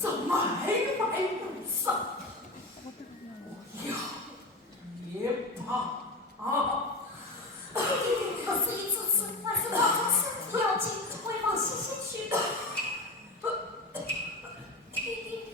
这买卖不上，我要也怕。事已至此，还是保重身体要紧，回房歇歇去吧。弟弟。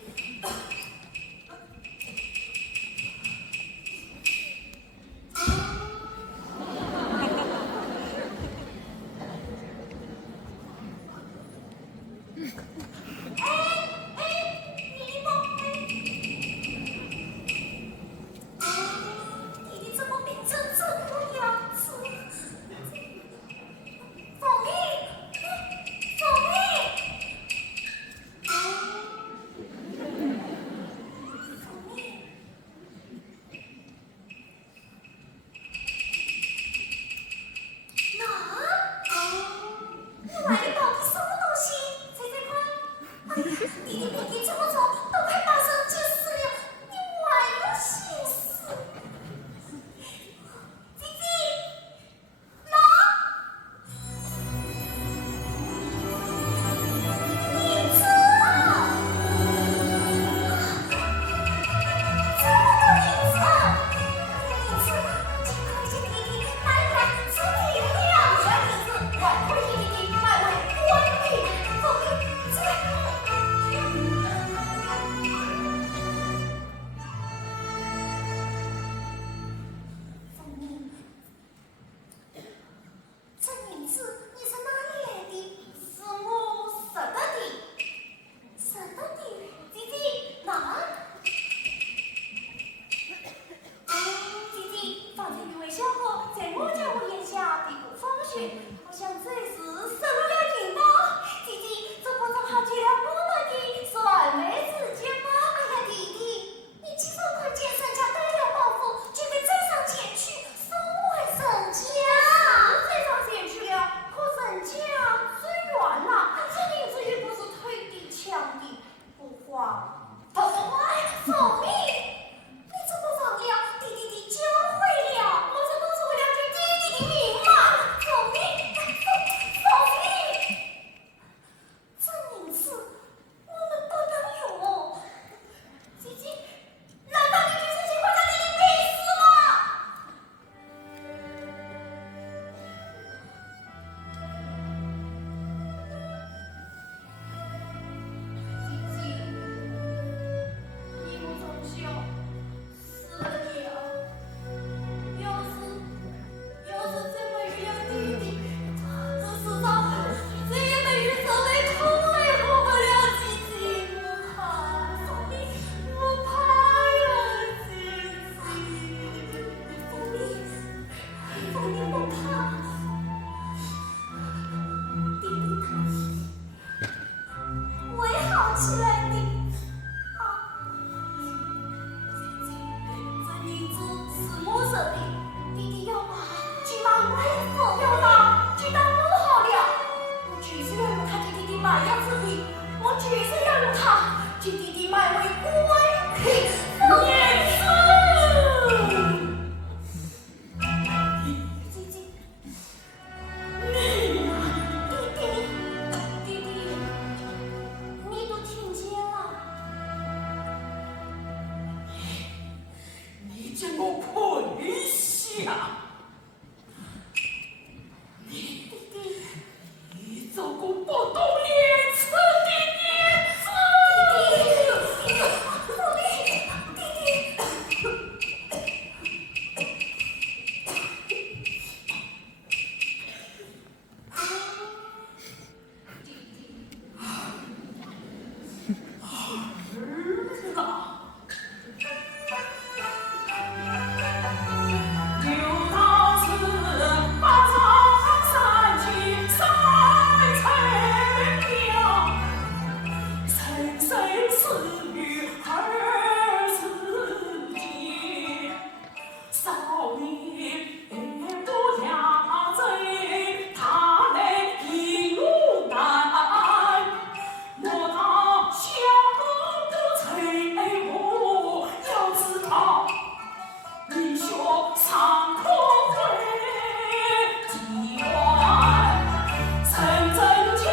曾真情，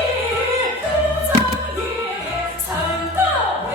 不争也，曾得。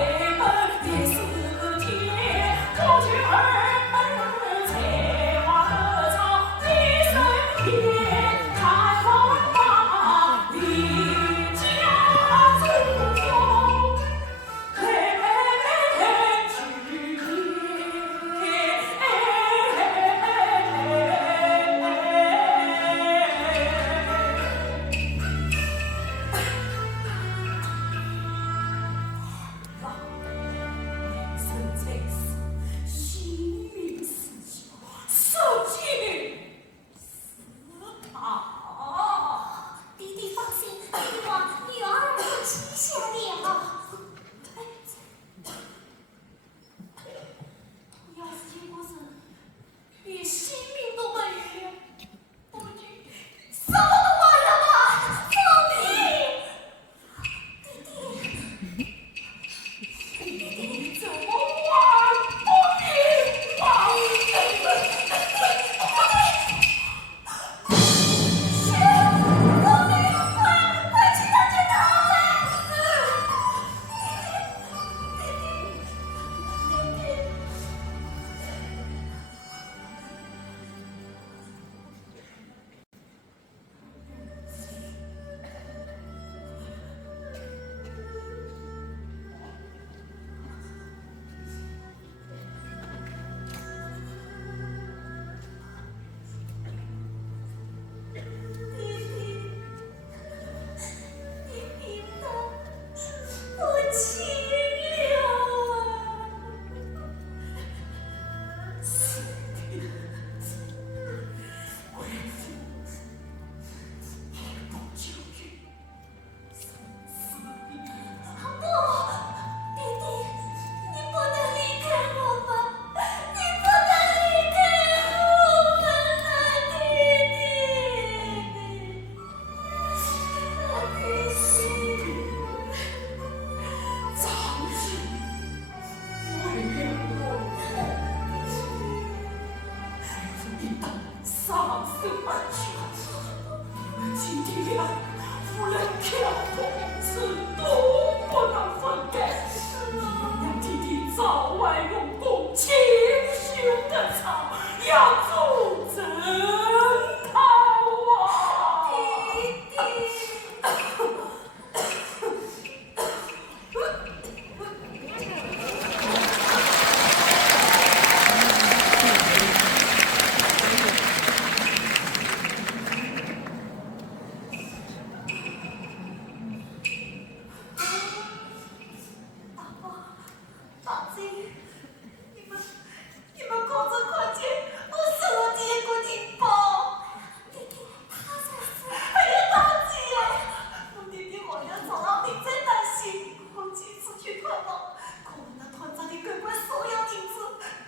你看吧，我们那团长的乖乖所有银子，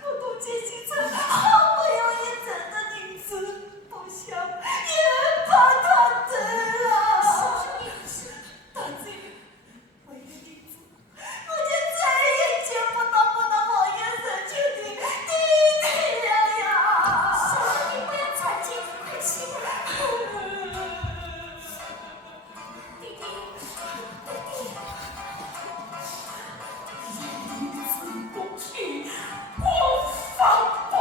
我都借进去，好没有一整的银子，不想也怕他得了。什么意思？大姐，为了银子，我就再也见不到我眼神去的弟弟了呀！小姐，你不要惨叫，快起来！弟弟，弟弟。一字不去，不放不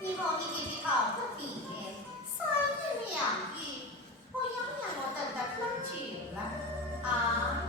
以后你弟弟考个别，三言两语，我养我等得很久了啊。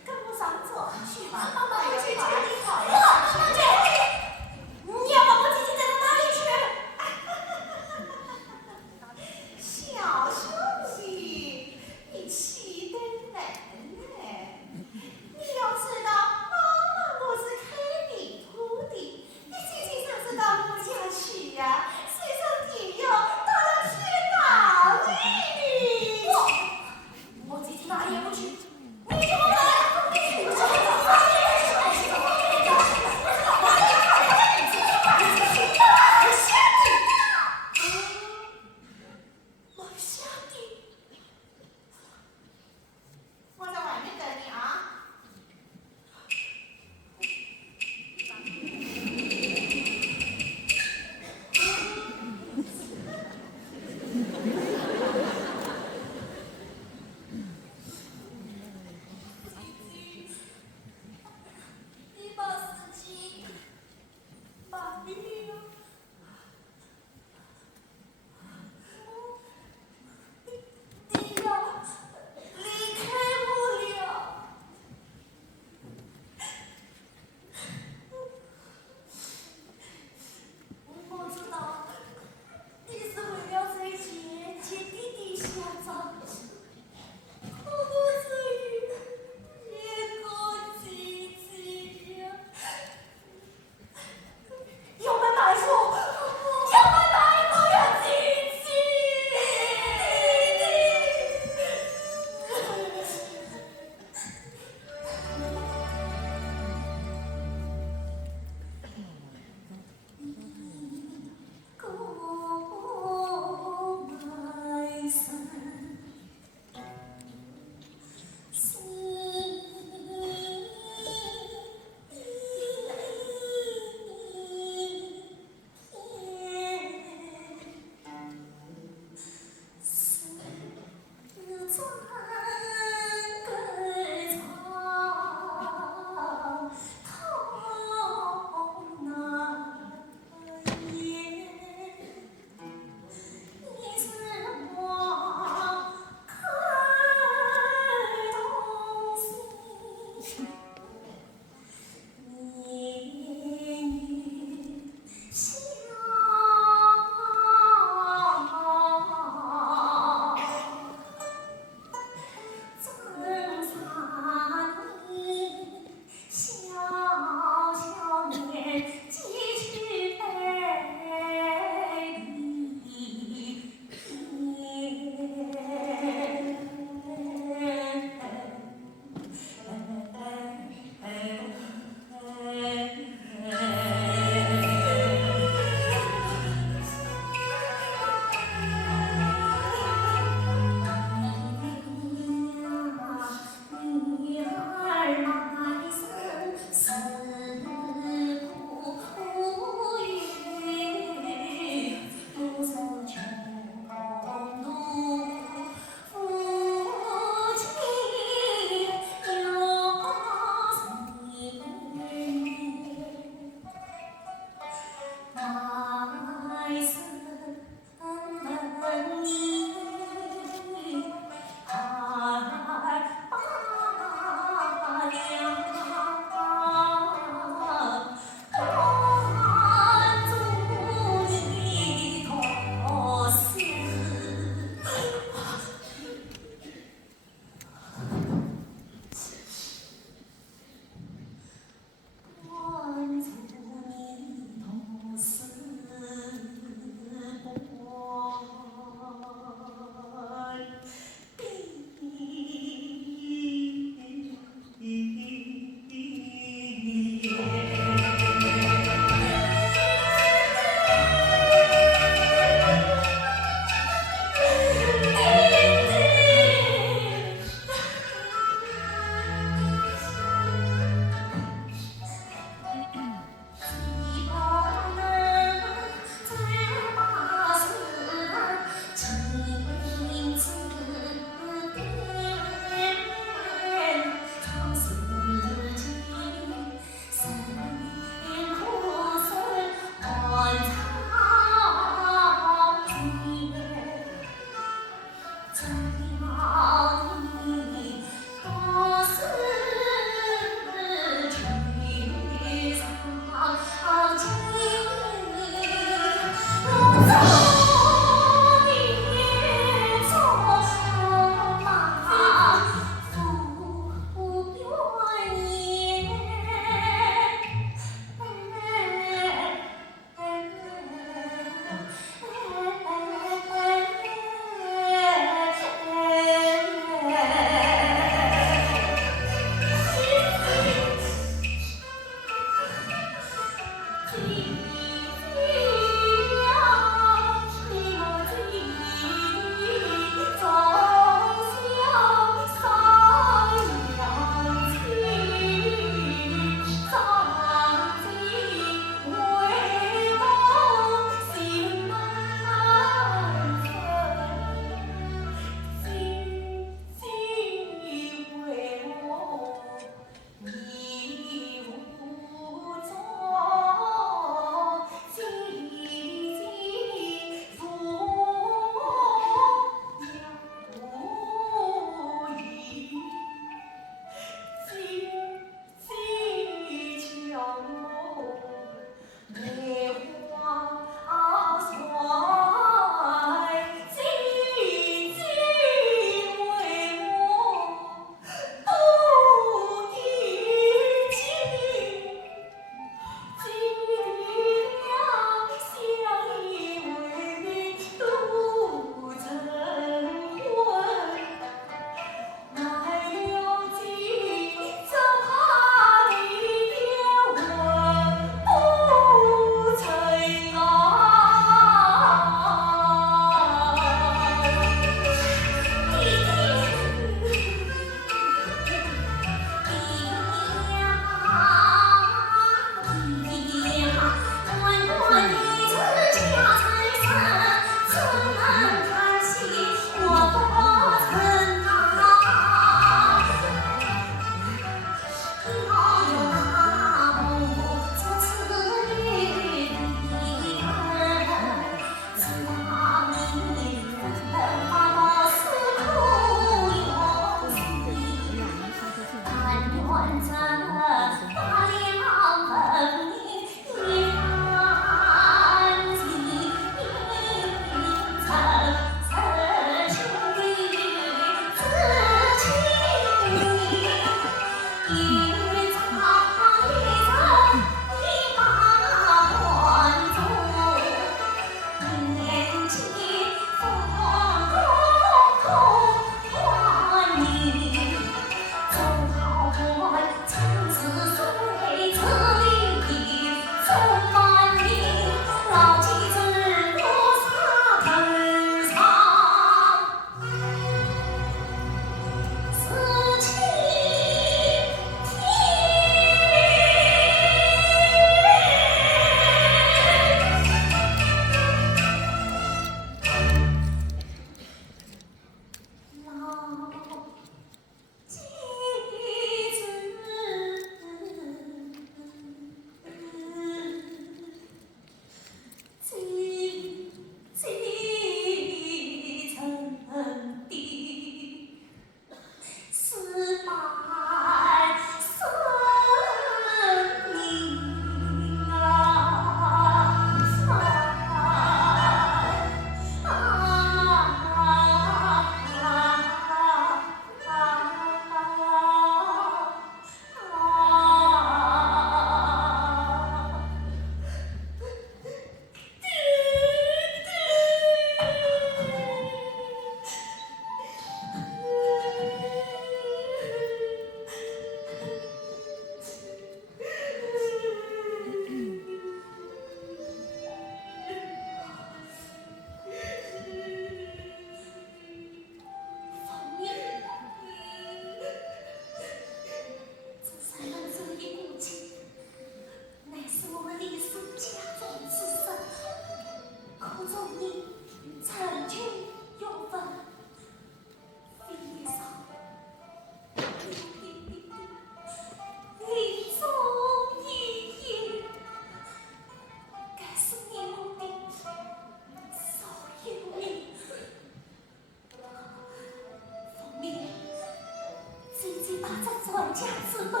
家之本，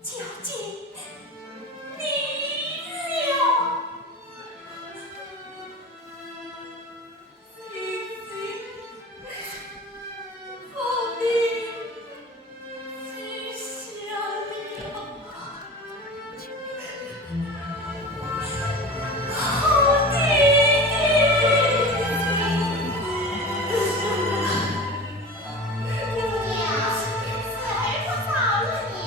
交给你了。姐姐，父命记下了。好弟弟。娘，谁不早了年？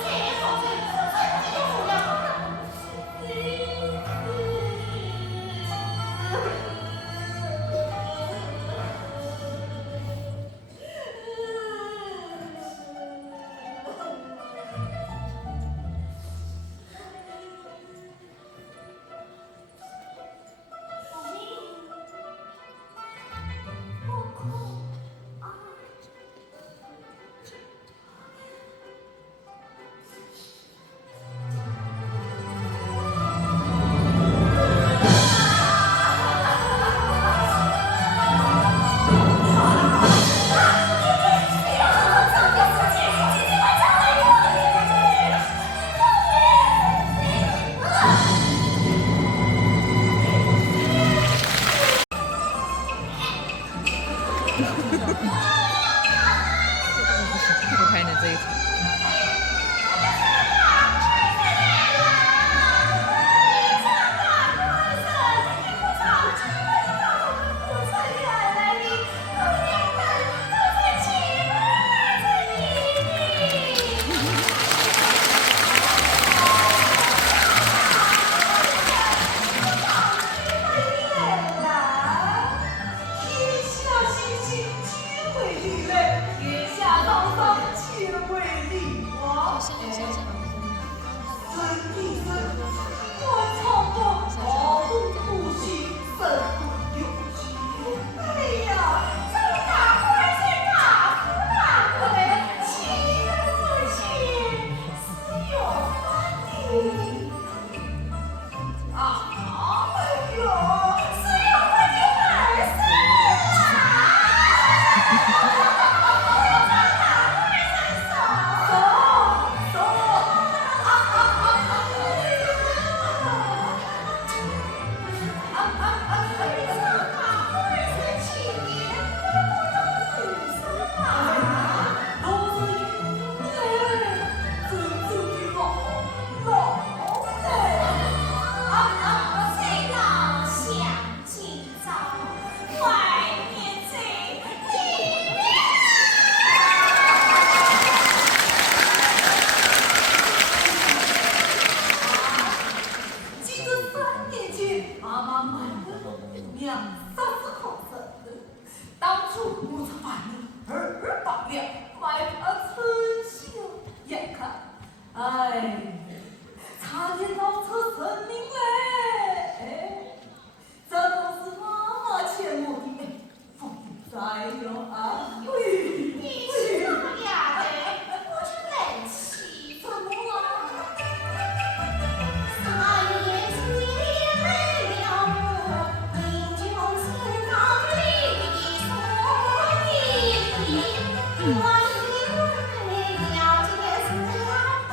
谁好最有了？不拍的这一场。差点闹出生命来！这都是妈妈欠我的负债哟啊！你是怎么样的？我是冷气，怎么了？三爷子也没了我，饮酒自当理所依。我一了解自然非。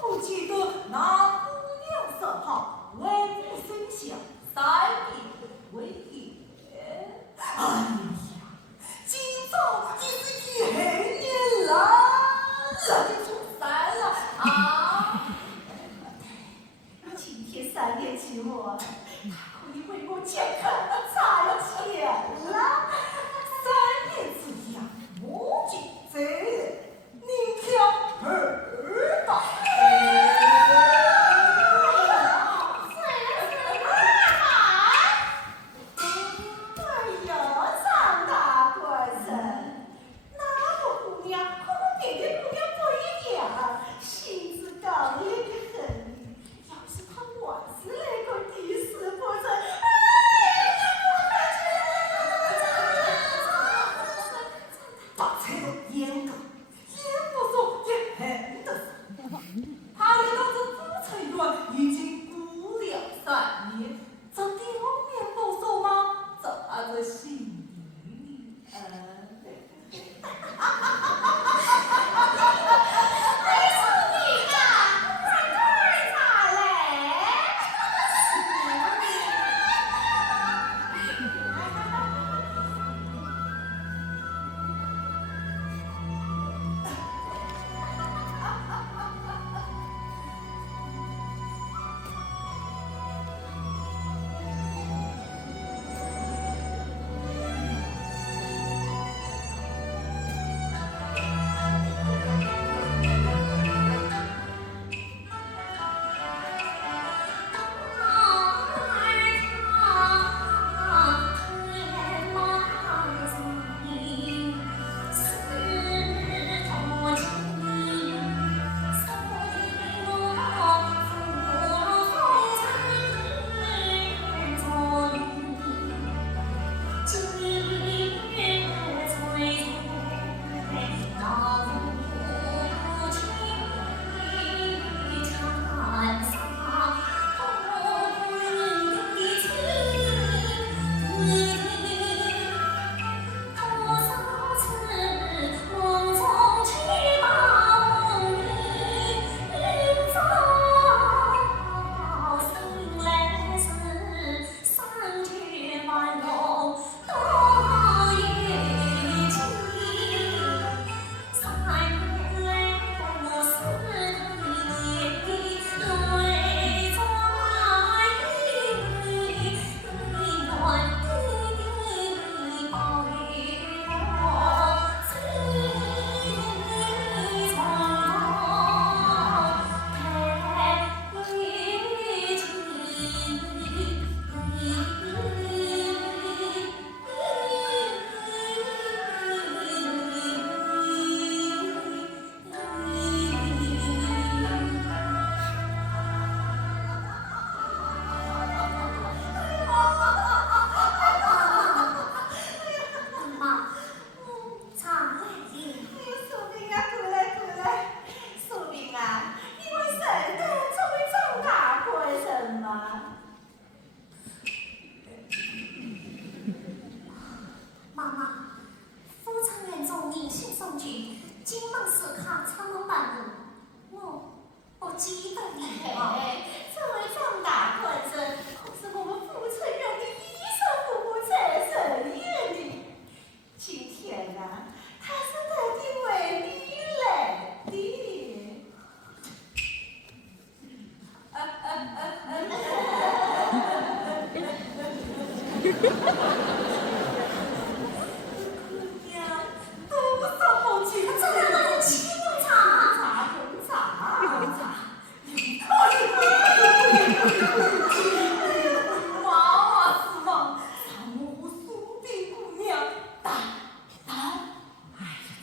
不记得那姑娘甚好，为父生下三弟为业。哎呀，今朝已是一黑年了，那就初三了啊！今天3点期末，他可以为我见客菜了。娘，多少毛钱？这两个人亲茶，茶红茶。妈是嘛，让我苏的姑娘大。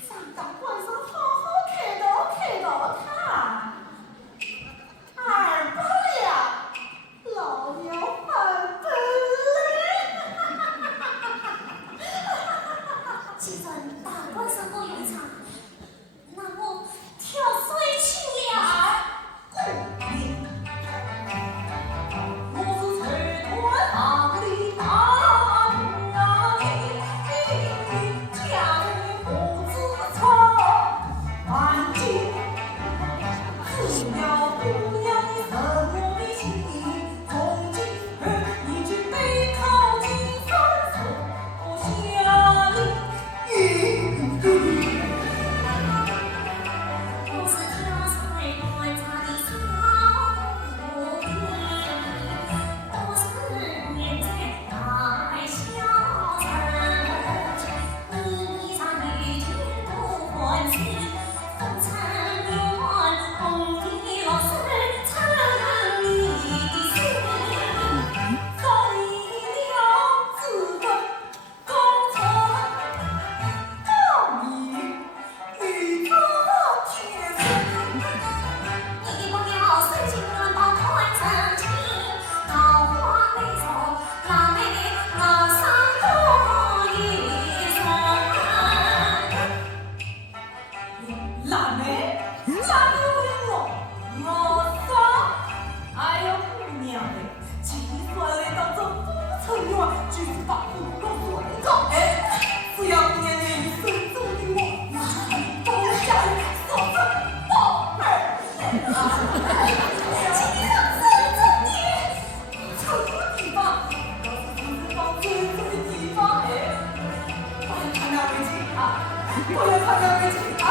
长大晚上好好看到他。二八呀，老娘翻本嘞！既然大官上我有茶，那我挑水去呀。我是财团行里大姑啊，家里胡子长，万金。只要姑娘你生我的气，从今后你就背靠近三手，我想你。我是挑水观察的小狐狸，都是年纪大小人，你上雨天不欢喜，风尘乱，红的老师唱你的心，早已了自问高层，到你你这天生。你不要深情到看真情，桃花美手，辣妹老上多一生。辣妹为我上，哎呦姑娘嘞，计算来当这富城院，就是把五个算高哎，只要姑娘愿意顺从的我，我就包下说成宝贝儿。成个地方，要是真是放真正的地方哎，我要看两位去啊，我要看两位去啊。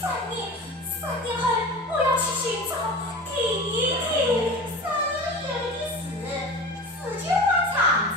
3年后，3年后的事，世间话长。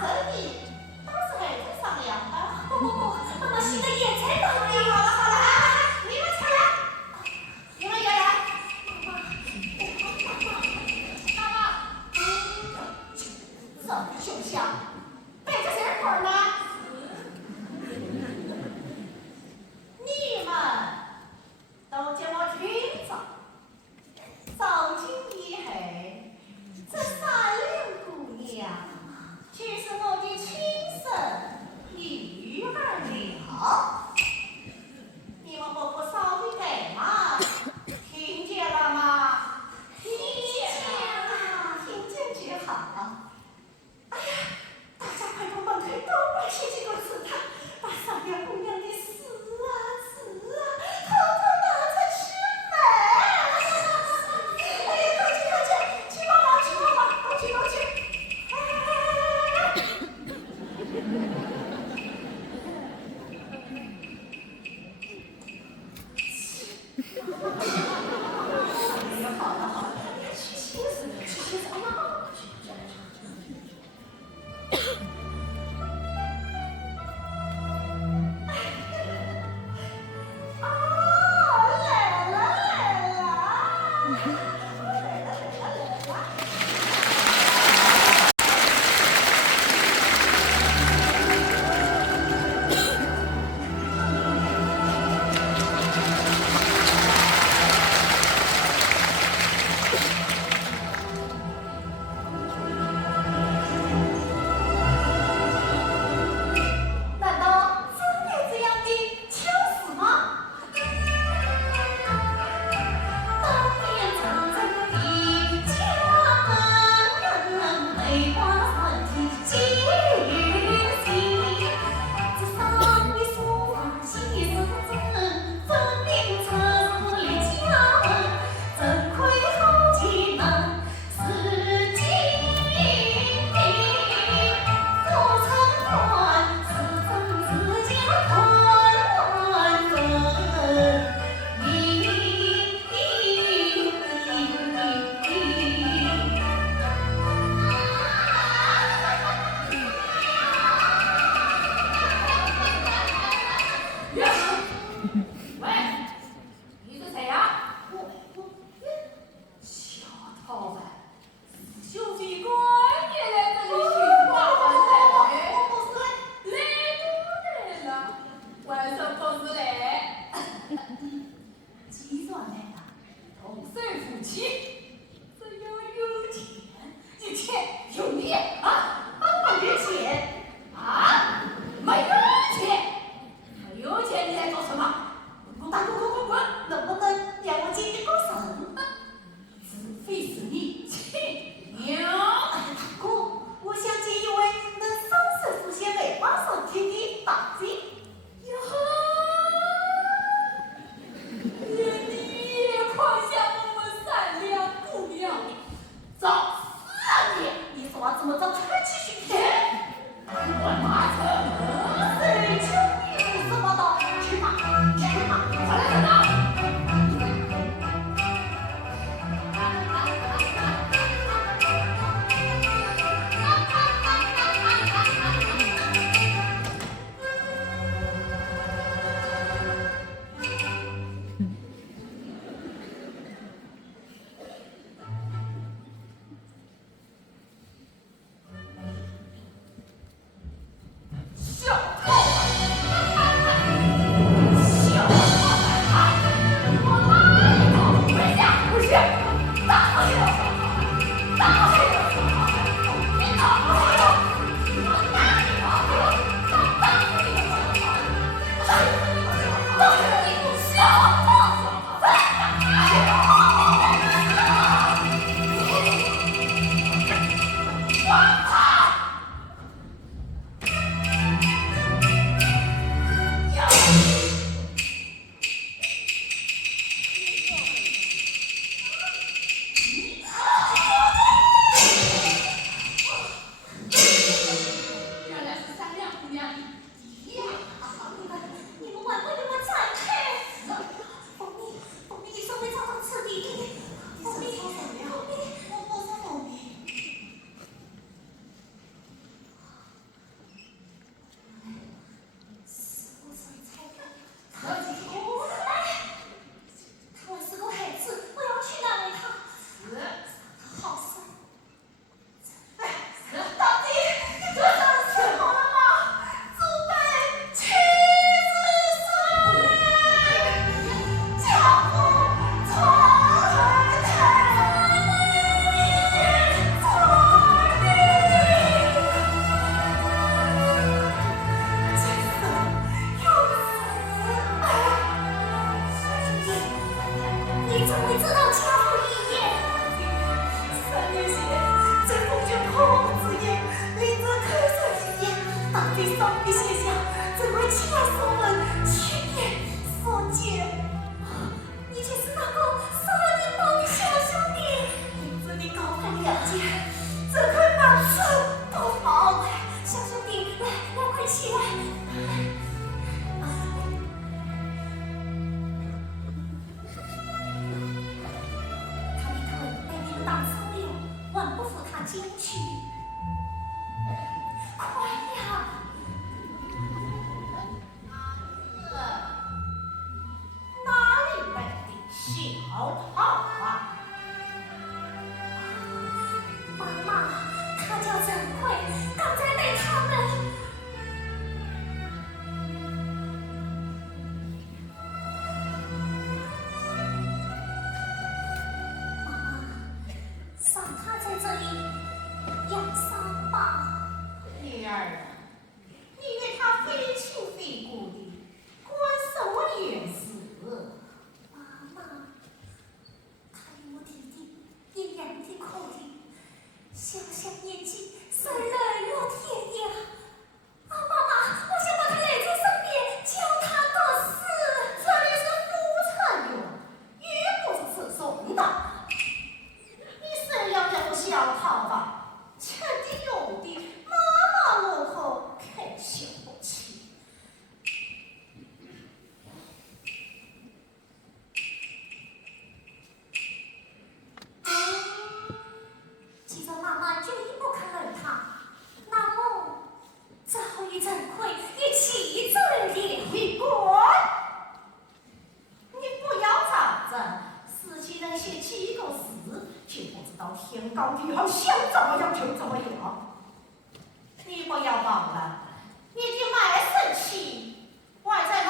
晚上不是嘞。既然来了，同生夫妻，只要有钱，有钱有力啊！有钱啊，没有钱，没有钱你在做什么？滚！能不能让我进去过神？自费是你亲娘。大哥，我想见一位能双手书写梅花上天的大姐。呀哈！连你也夸下我们善良姑娘，找死啊你！你说怎么着穿起巡天？我马车，谁叫你胡说八道？去吧，快来人呐！小偷！小偷！我哪里头？不是，大黑了！大黑了！你大黑了！我哪里头？大黑了！大黑了！小偷！原来是善良姑娘的弟呀！你们晚不给我展开！蜂蜜，你稍微找找此地。蜂蜜，我不是蜂蜜。是不是才他是个孩子，我要去安慰他。他好生。大姐，你这算伺候了吗？祖辈70岁，家父从儿太难从你。今生有你怎会知道家父一言？ 3年前，在风卷炮子夜，领着开山之夜，大地上的写下，怎会起来送门，去年所见。你就是那个杀了你妈的小兄弟。名字你高攀了解，怎会满此不毛？小兄弟，来，快起来！他的腿被铃铛伤了，晚不扶他进去。快呀！哪里来的小套啊？妈妈，他叫郑慧，刚才被他们。妈妈，让他在这里养伤吧。女儿啊，你与他非亲非故的，关什么脸事？妈妈，他与我弟弟一样的口音，小小年纪，生人若天呀！啊，妈妈，我想把他揽在身边，教他的事。这里是夫臣哟，也不是吃送的。你谁要这副小套吧？吃的有的，妈妈我可看小不起。既然妈妈决意不肯认他，那么只好与郑奎一起走了。你滚！你不要吵着，死去人写7个字，却不知道天高地厚，想怎么样就怎么样。你不要忘了，你的卖身契，外在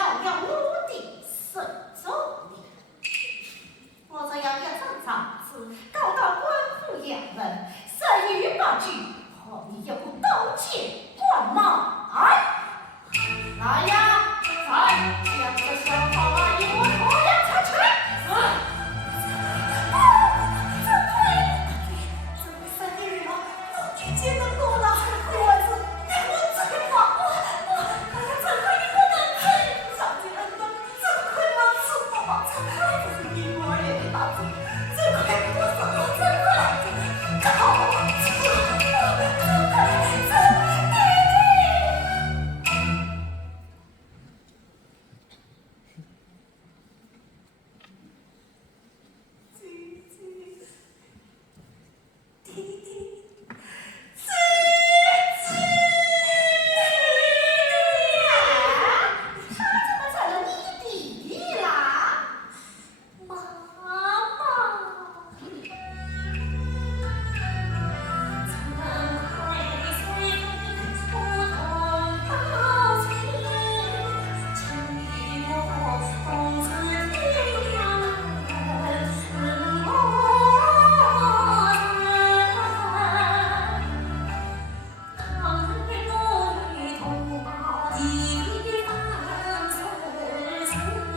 岁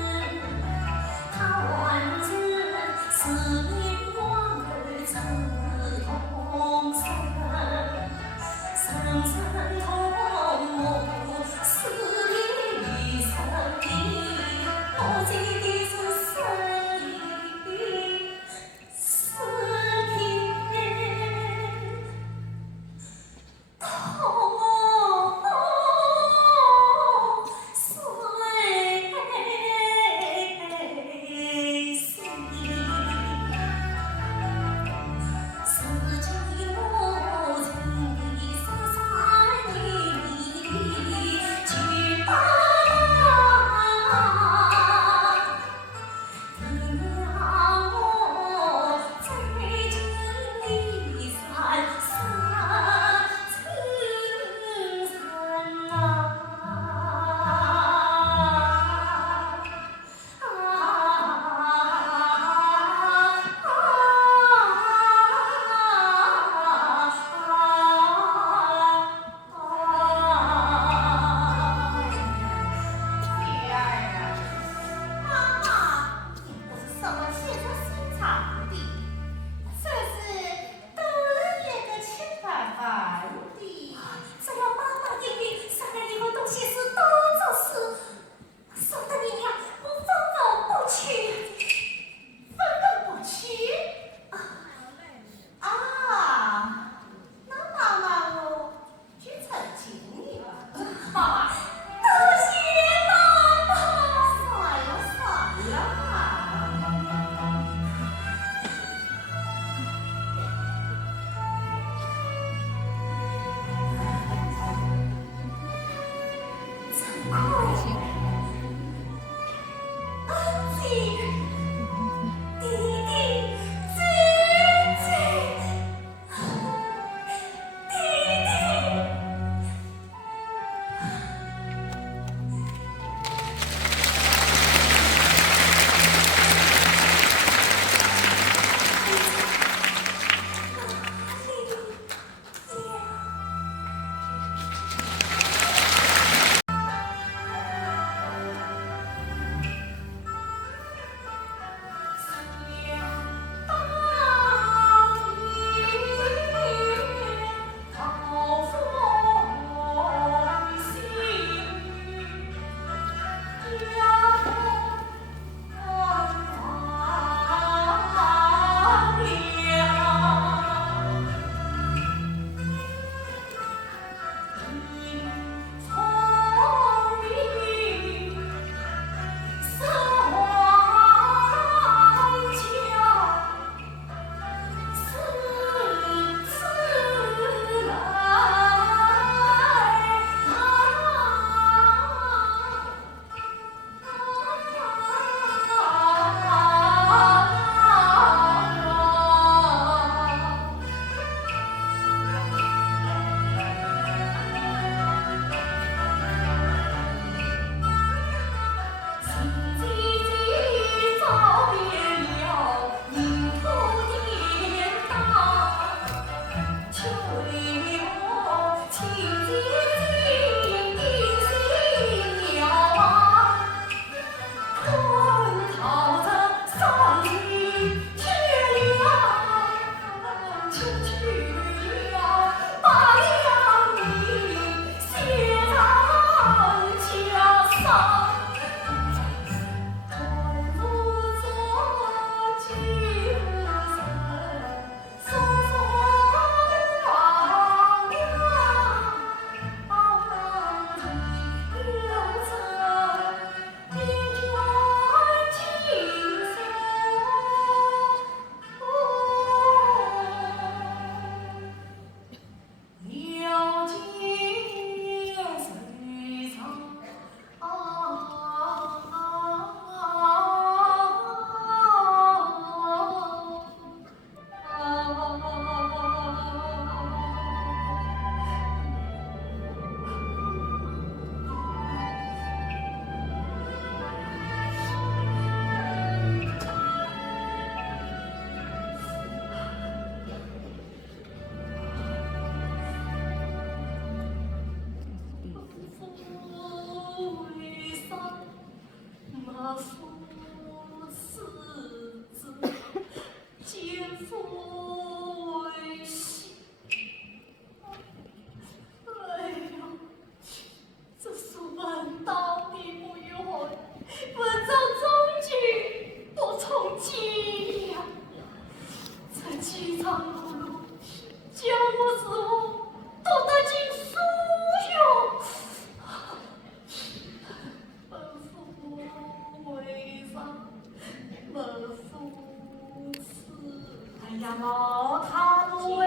父死子，奸夫为妻。哎呀，这是文道的不允，文章中句不从机呀。这饥肠辘辘，教我之后都得尽所有。本父为上，本父此。哎呀，老他奴哎，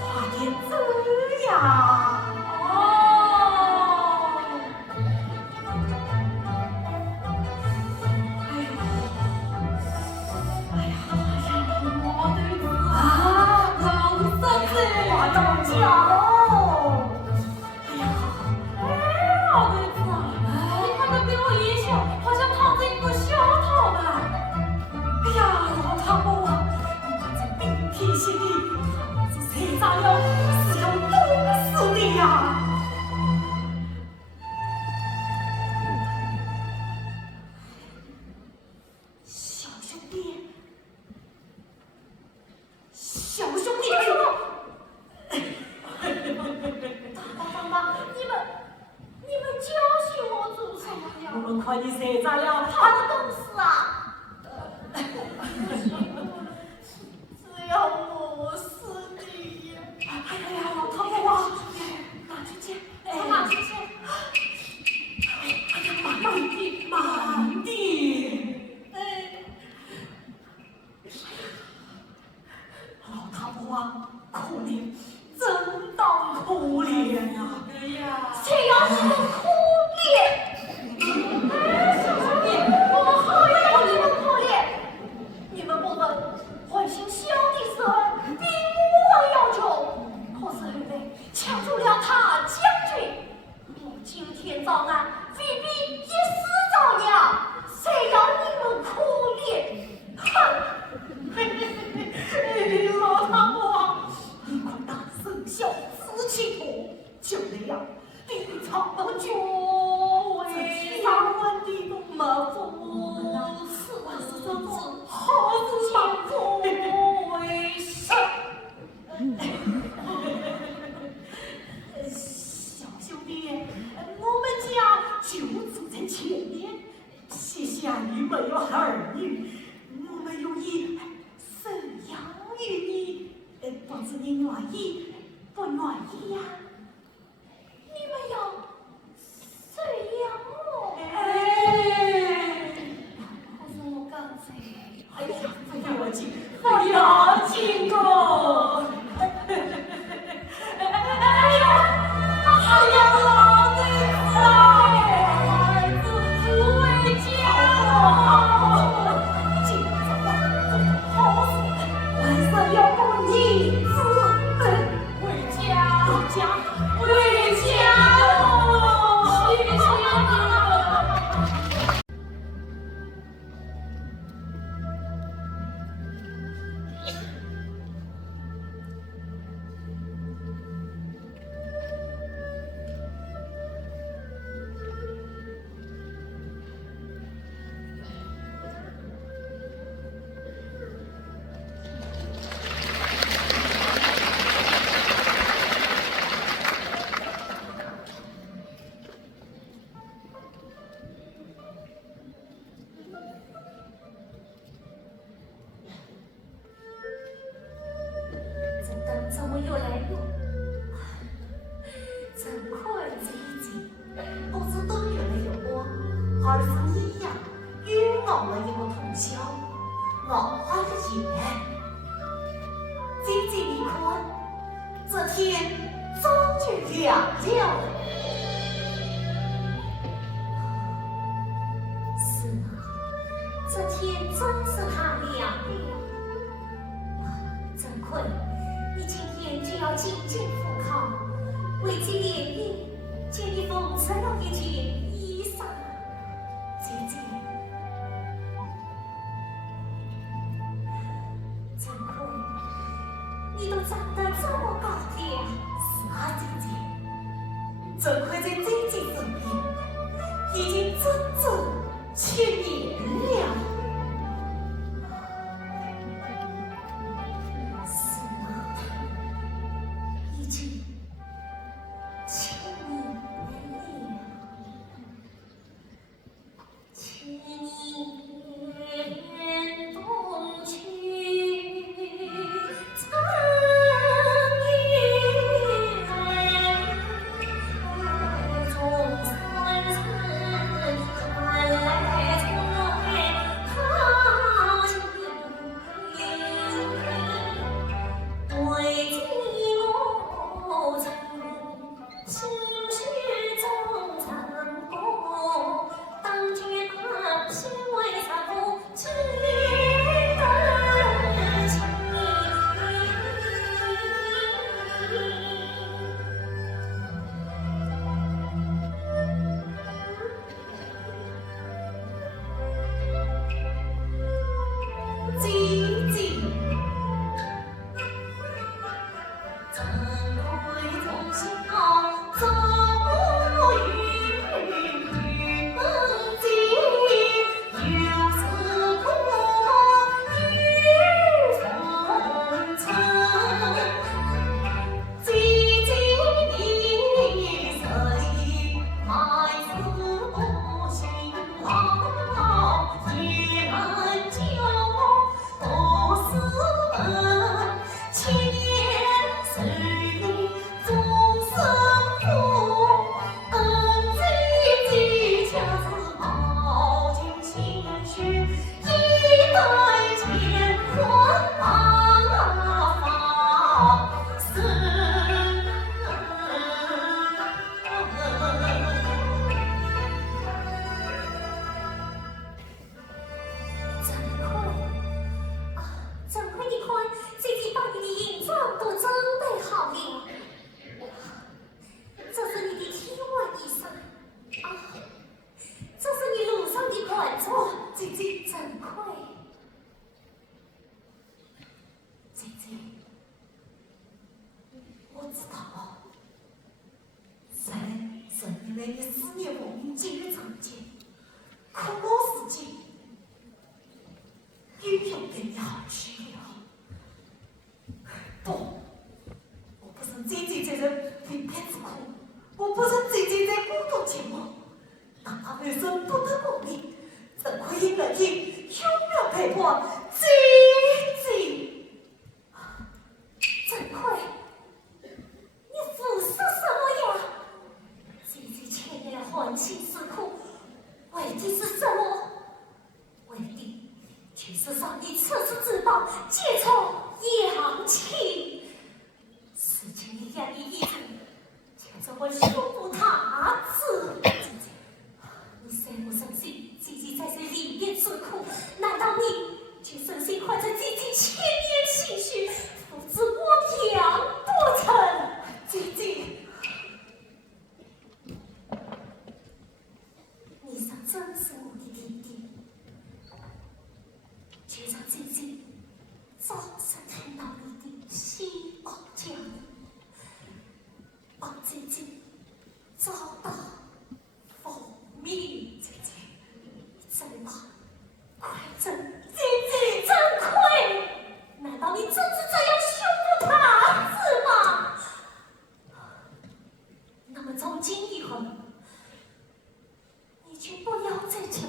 快点走呀！哦，哎呀，哎呀，我的子啊，老孙子我中奖喽！哎呀，哎，老对子啊，你看他给我一笑，好像躺着一个小桃呢。哎呀，老汤姆啊，你看这冰天雪地，这谁咋样是要冻死你呀！小兄弟，小兄弟，哎呦！爸爸，你们教训我做什么呀？我们看你谁咋样，他的东西啊！只要我死的呀！哎呀，老汤姆啊，拿去去，拿去去！哎呀，慢点，慢点！哎，老汤姆啊，可怜，真当可怜呀！哎呀，谁要你们可怜？哎，小兄弟，我们好要你们可怜。你们不能换心小弟之恩，比魔王要求。可是后来抢住了他将军，我今天遭难，未必一死遭殃。谁让你们可怜？哼！嘿嘿嘿嘿，老汤姆啊，你快打生肖自己脱，就那样，你唱到就为上问的么夫是这种好情不为生。小兄弟，我们家就住在前面，谢谢你没有儿女，我们有意收养于你，不知你愿意不愿意呀？你们要收养我？哎，可是我刚才，哎呀，不要紧，不要紧的。哎呀，老对子啊，儿子不为家了，今早好死，晚上要过日子，为家，为家哦，谢谢你们。这灯怎么又来了？真困这一惊，不知灯月没有我，而是你呀，又熬了一个通宵，熬坏了眼。姐姐你看，这天终于亮了。是啊，这天真是太亮了。真困，你今天就要进京赴考，为纪念你，借你缝制了一件衣裳。姐姐，真困，你都长得这么高了。是啊，姐姐，真困在姐姐身边。真正去原谅。是吗？已经千年了，千年冬去苍原，众山层看来从好情。为今我曾心事总藏过，当觉那心为啥不知的情？姐姐，怎会从心高走与梦境，有似苦与风尘。姐姐你谁埋死不信老，夜难救多思问，千年岁里终生苦。等姐姐恰似抱紧心绪，一代乾坤放生。怎会怎会？你看，姐姐把你的银装都准备好了，这是你的天外衣裳这是你路上的冠装。姐姐真会，姐姐，我知道，人是因为你思念我们今日曾经，可我自己也要跟你好去了。不，我不是姐姐这人为骗子苦，我不是姐姐在孤独寂寞，哪怕人生不得共你，怎会因而永远陪伴姐姐？怎会？你服是什么呀？姐姐千年欢喜思苦，为的是什么？为的就是让你测试自保，解除阳气。事情的样一一叫做我修复他子。你虽不相信姐姐在这里面吃苦，难道你就深信怀着姐姐千年心绪，父子我养不成？姐姐，你想真是我的弟弟，就让姐姐早生听到你的希望降临，帮姐姐找到蜂蜜。姐姐，真吧，快真，姐姐真亏！难道你真是这样羞辱他子吗？那么从今以后，你就不要再求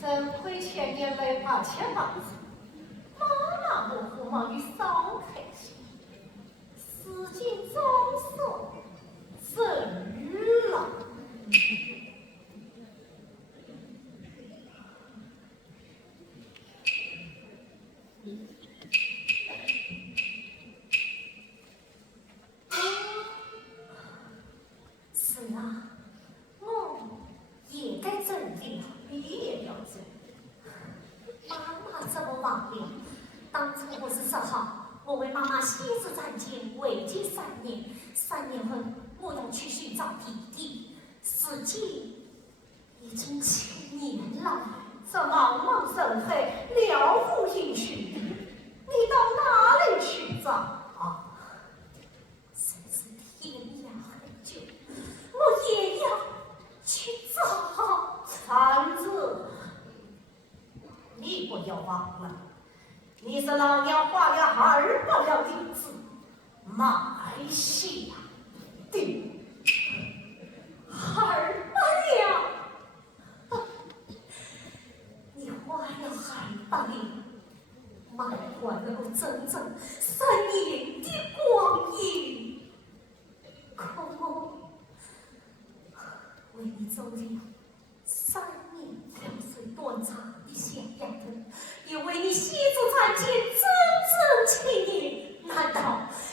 真亏前年没把钱房子，妈妈我和忙于烧开心，四季装色真了。是啊，我也该整理，你也要整。妈妈怎么忘了？当初不是说好，我为妈妈西子战前为期3年，3年后我要去寻找弟弟，时间已经7年了。这茫茫深海，了无音讯地，你到哪里去找啊？甚至天涯海角，我也要去找。三子，你不要忘了，你是老娘花了2百两银子买下的。200两，你花了200两，买回了我整整3年的光阴。可我为你走了3年跳水断肠的咸阳人，也为你西子战前整整7年。难道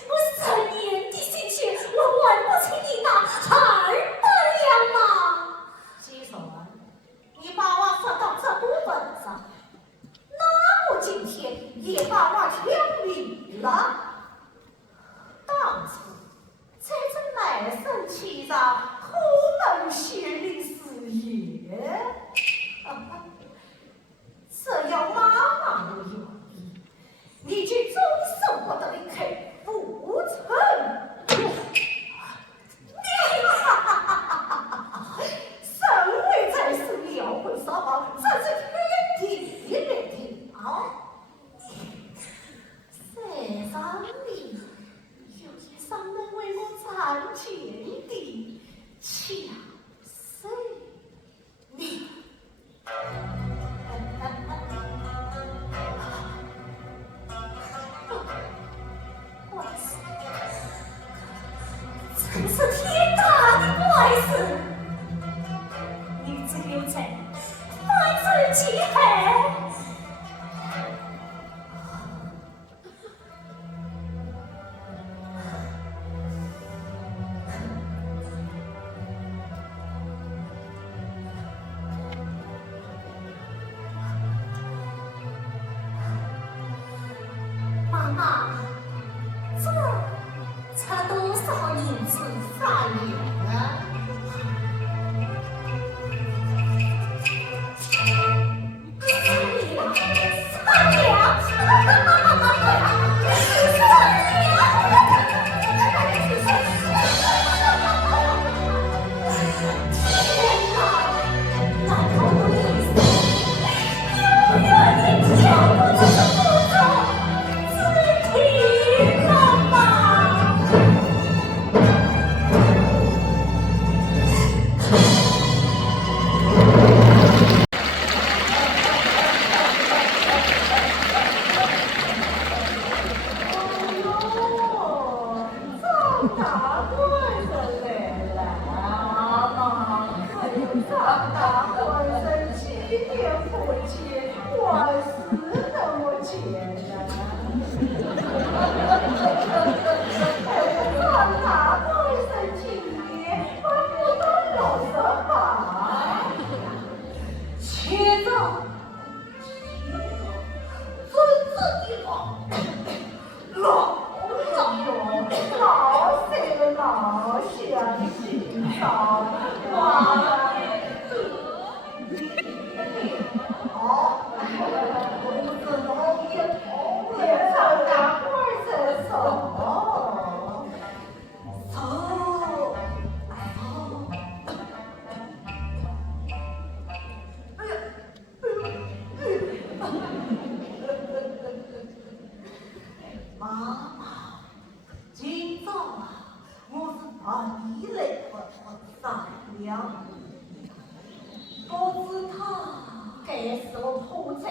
我3年的心血，我还不起你那200两吗？既然你把我放到这部分上，那我今天也把我抢明了。当初在这卖身契上，可能写的事业，只要妈妈有愿意，你就终身不得离开不成。身为在世庙会撒谎，这是天地的条。世上里有些上能为我赚钱的，强谁你？怪事，真是天大的怪事！女子有才，男子气海。妈妈，这才多少银子3两啊？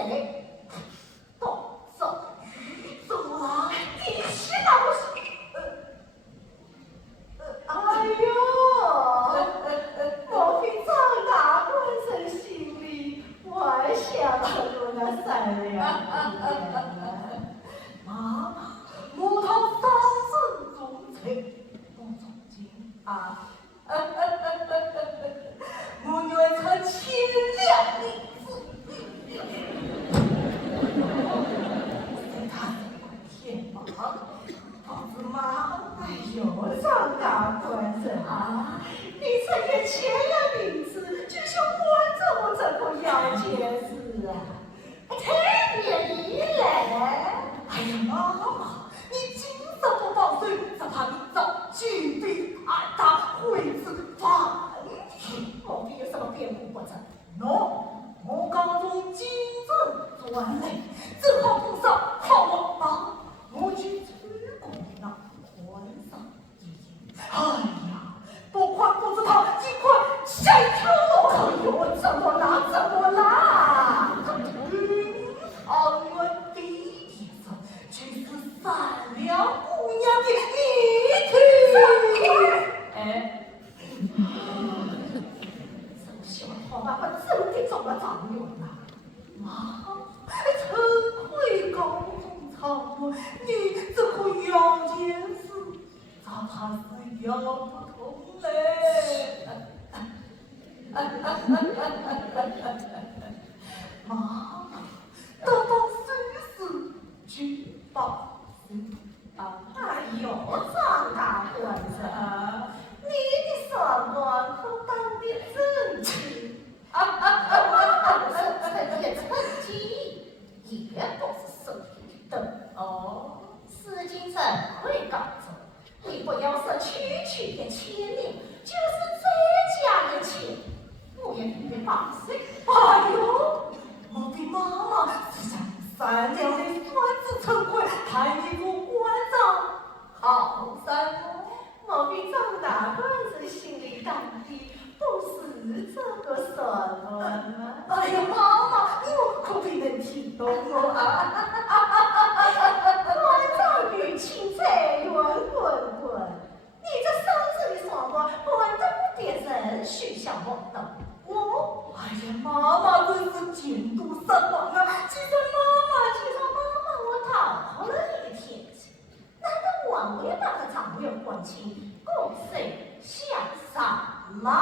谁？走啊！你是哪不是？哎呦，莫非张大官人心里还想着我那善良妈妈，母头三生忠贞，不忠心啊！母女曾亲两名字，在他天王，老子妈，哎呦，张大官人啊，你这也签了名字，就说关着我这个要件事啊，特别依赖。哎呀，妈妈，你精神不保水，只怕明早举兵按他会子反天，莫非有什么变故不成？喏，我刚从京城转来，正好碰上好我帮我去出宫了，换上衣襟。哎呀，不夸不知道，尽快下车！哎呦，怎么啦？安稳的天生，却是善良姑娘的一体。哎，这小好爸爸真的中了状元了，妈，臣愧高中长文，你这个要件事，咋还是要不通嘞？妈妈，得到孙子举报啊！哎呦，张大官人，你的三观可当得正气啊！臣也趁机，也不是生意的。哦，司金怎会告诉你？不要说区的牵连，就是这家的钱，我也必得放心。哎呦，我的妈妈是想善良的孙子陈奎派你做官长，好三哦。莫非张大官人心里感的不是这个什么吗？哎呀，妈妈，我可不能听懂我啊！官长与青菜圆滚滚，你这生日的双光，本得不点人许下我的。我，哎呀，妈妈真是监督失望啊！其实妈妈，我讨好了你的天机，难道我没有把他长远还清，共谁向上吗？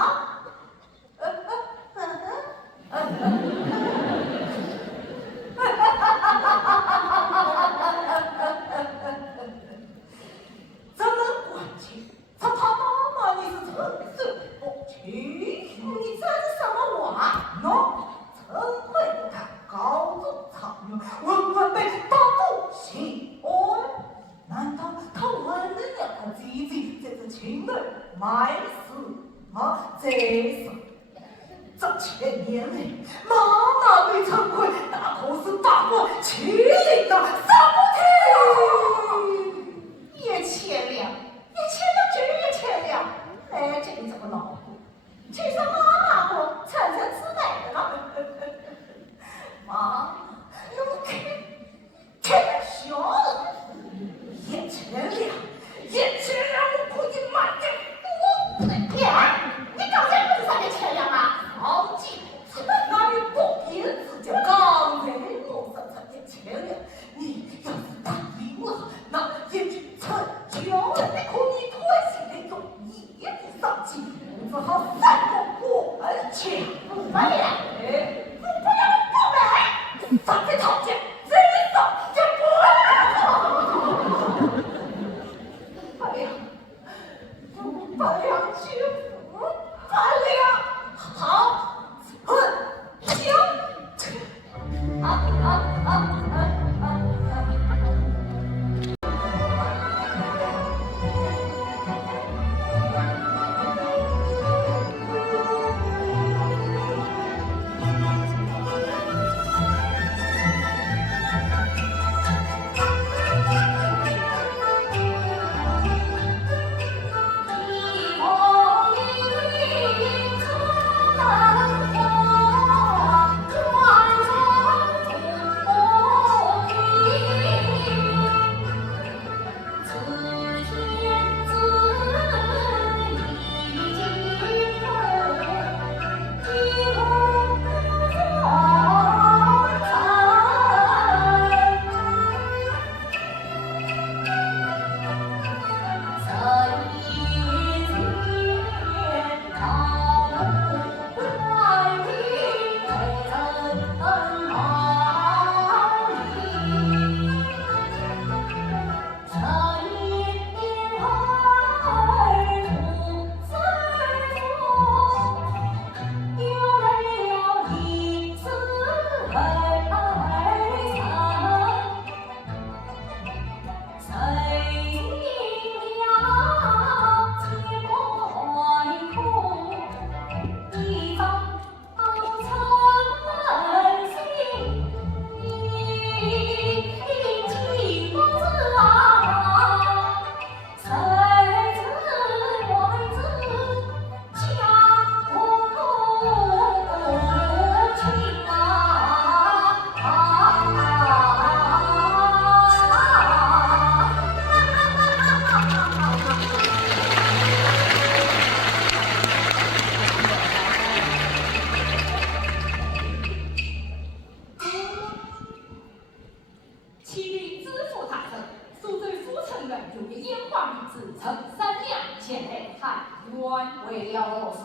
为了何事？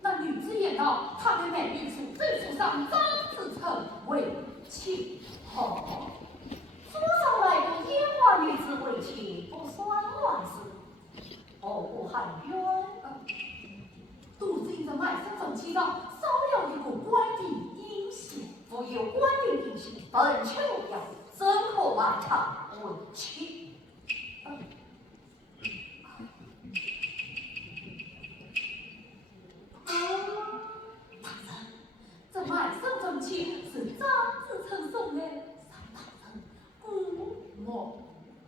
那女子言道，她的美女处最书上张子成为妻。哦，书上来个烟花女子为妻，不算乱事。哦，我喊冤。独自因着卖身份气上，少了一个官的阴险，富有官的阴险，本求要怎可来偿为妻？这卖身份气是张子成送的，上大人古莫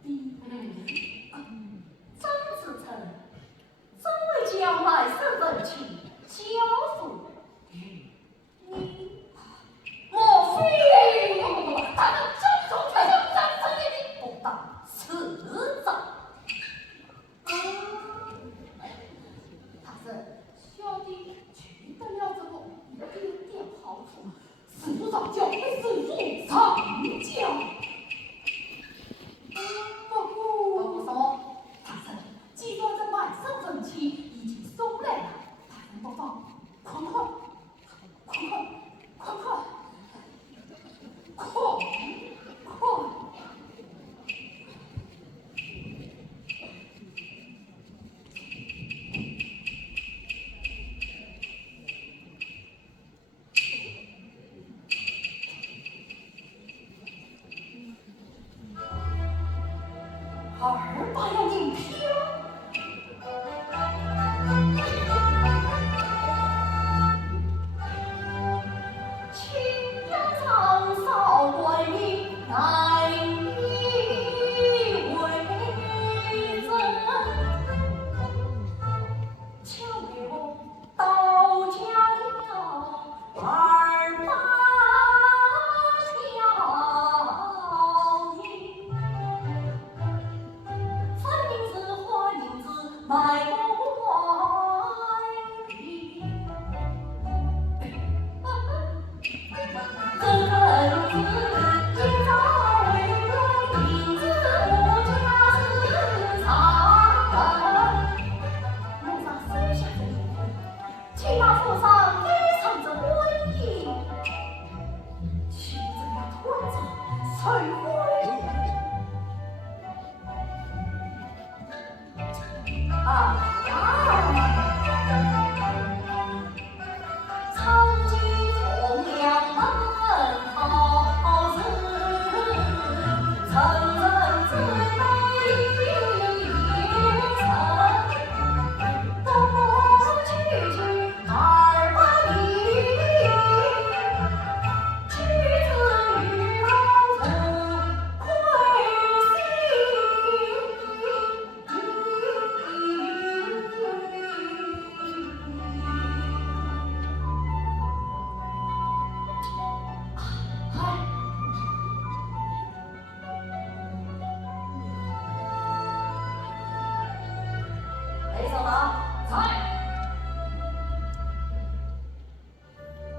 比。张子成。身为将来身份气，交付于你，莫非他的正中却是张子的不当此兆？大人，小弟取得了这么一点点好处，死不上交，死不上交。不过什么？大人。既然这卖身份气已经送来了，大人不妨快！200银票。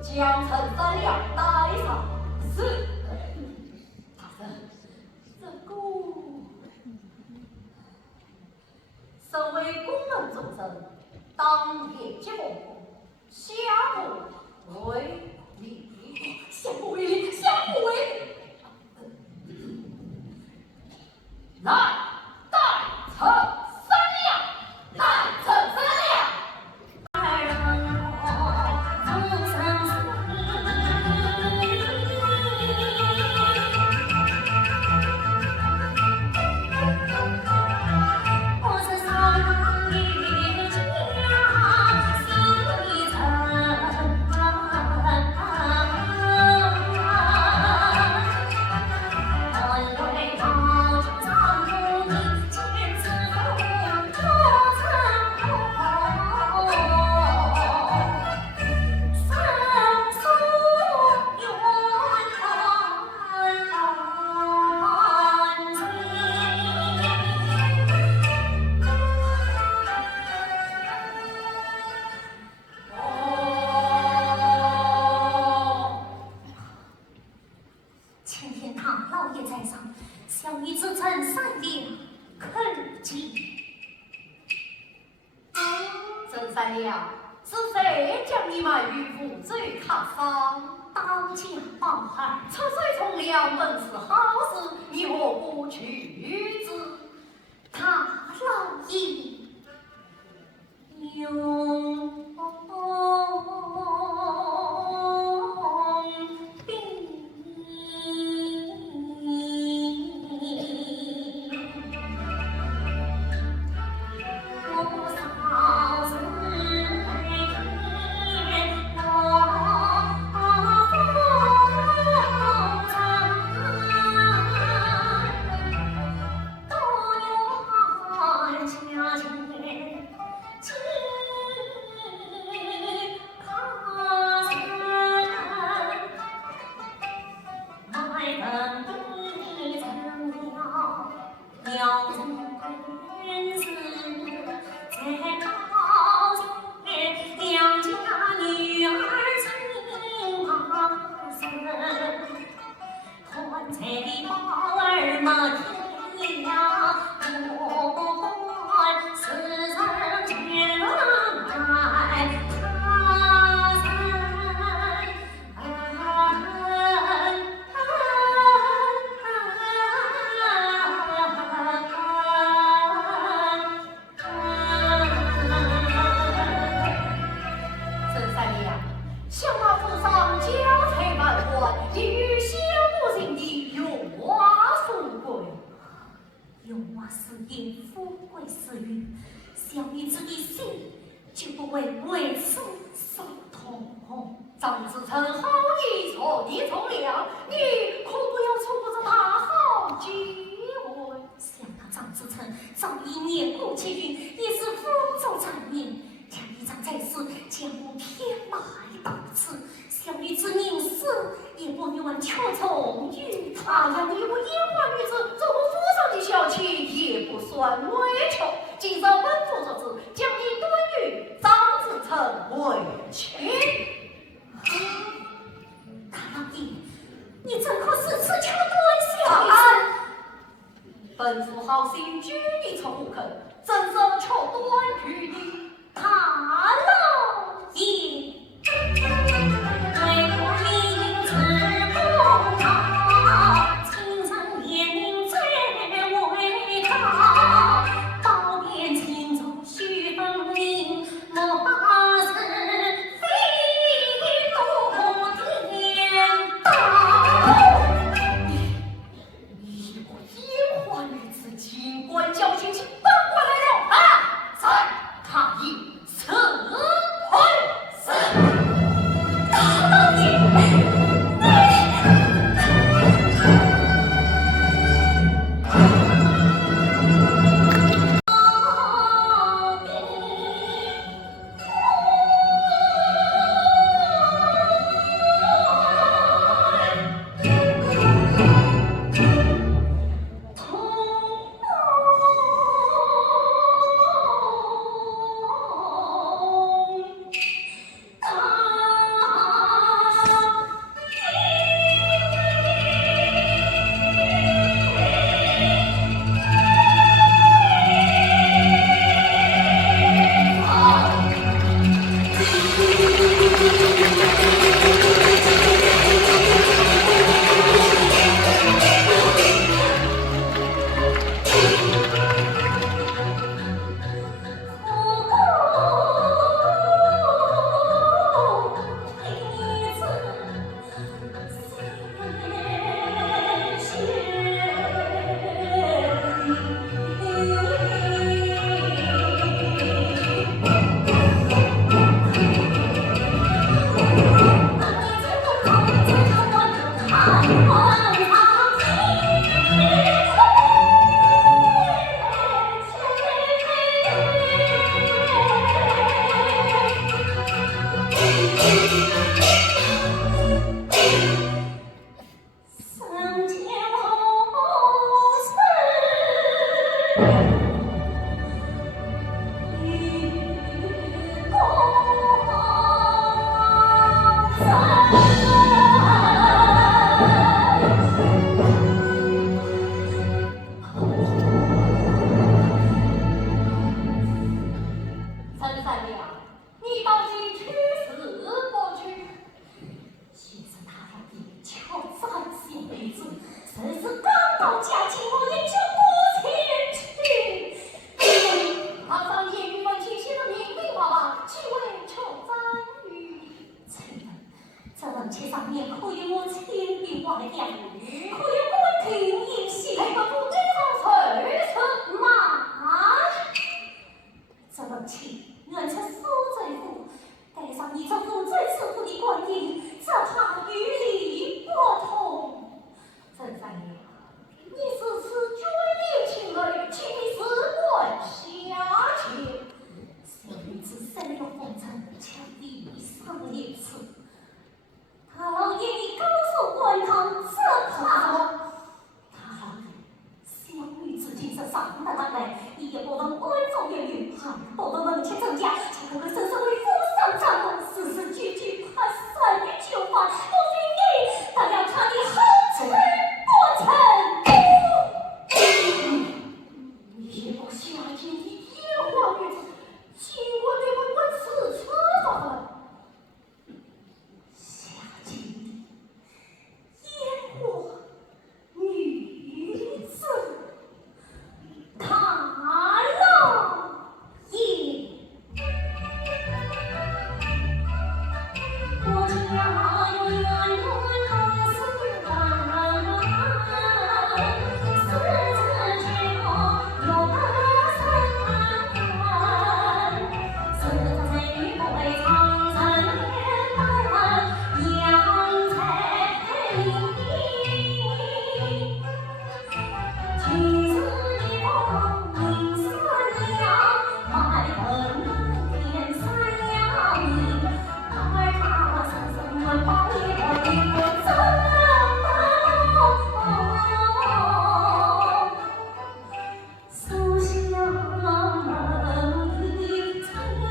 将陈三两带上。是。大人，这个身为公人众生，当业结果，下不为例，下不为例，下不为例。来，带陈三两，带陈三两。我是少年家，死里成。良，是谁将你埋于湖水卡上？当家宝儿，出水从良本是好事，你何不去之？他老爷用兵。张子成好意错你从良，你可不要错过这大好机会。想到张子成早已年过7旬，也是风烛残年，将一场在世，将我偏埋到此。小女子宁死也不愿却从于他。呀，你我烟花女子，做我府上的小妾也不算委屈。今日本府所旨，将你蹲于张子成为妻。大老爷，你怎可是此求端小女子？本府好心拘你从不肯，怎生求端于你？大老爷，为我明知不道，亲生年龄最为高，宝殿情中须分明，莫把是非怒天道。你我烟花女子，尽管交情，请搬过来了啊！在他已死会死。大老爷。也可以我亲的话呀，可以我听一些。那个不知道谁是妈，这么起，人称苏罪妇，带上你这负罪自负的观点，这怕与理不同。真在呀，你是此君年轻人，请你事关下情。小女子身若风尘，强敌上一次。大老爷你高手观堂，这怕大老爷，小女子今日上门而来，你也不能温柔言语，还不能门前增加，才能够身身为夫上长官，字字句句怕善于就范，不许你，但要看你好吃不成。你不下贱的野花女子，请我对本官此次发问。下贱的烟火女子，大老爷，我家有远路四万，四字之后有个三，四字不为长城连环，阳才配你。君子一风明三阳，麦等天三阳明，二他三三八一个一个怎思想门的曾怕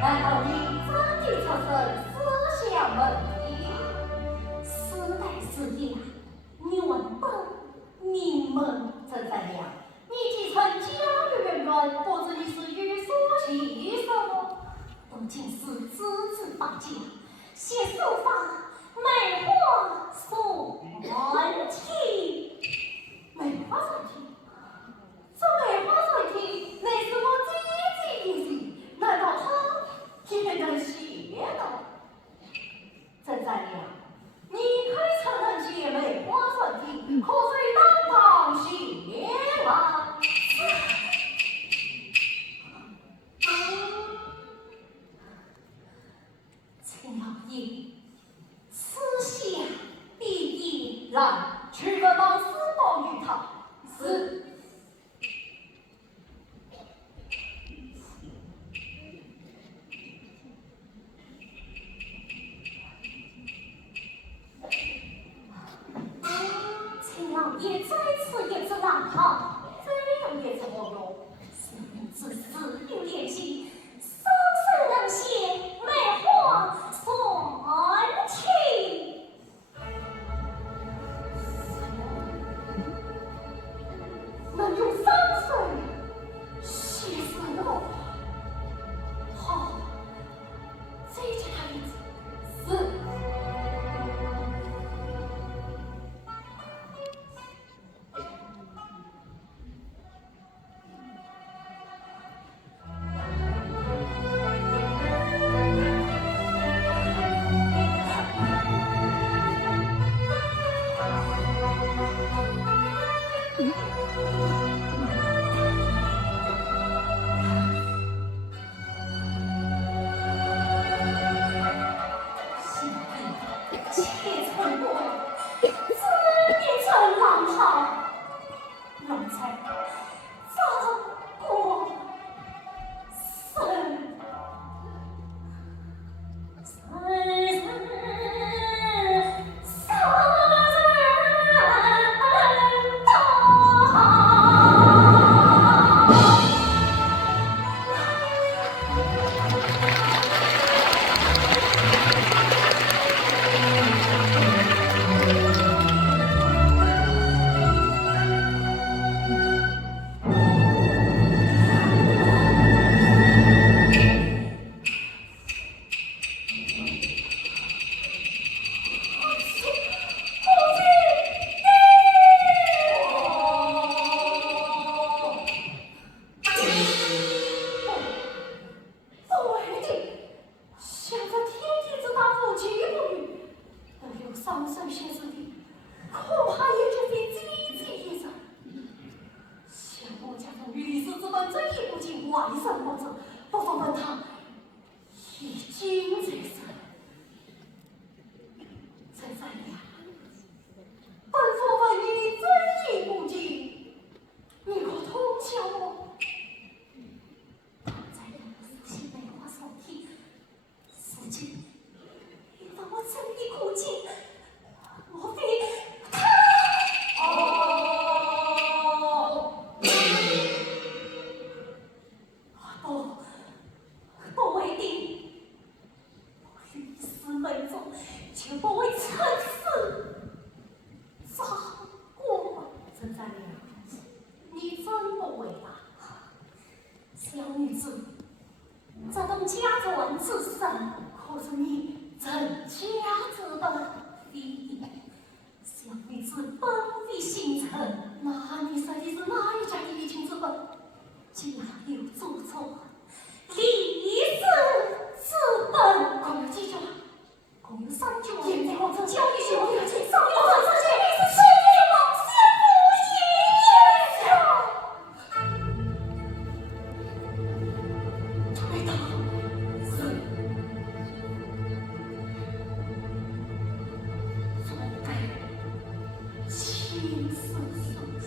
难道你真的产生思想问题？时代事业，原本你们正在聊。你继承家育渊源，不知你是语所系什么？都竟是资质霸家，写书法、梅花算题。梅花算题，这梅花算题，那是我姐姐的事，难道她也能写呢？正在聊。你可曾能写梅花算题？可谁当堂写啊？秦老爷，此下必定来，去个当私报于他，为什么不问他已经在身？陈三娘，本父问你真意不敬，你可通晓我？在两个夫妻梅花扫地，如今你让我真意不敬，莫非他？不为定，于死门中，却不为臣死。放过陈三娘，你真不为吧？小女子，这等家传之身，可是你陈家之本，非小女子本非姓陈，那你说的是哪一家的姻亲之本？家有祖宗，李氏之本。共有几句？共有3句。现在我这教育学我有情，少有我自己，是对的，是总该亲自手术。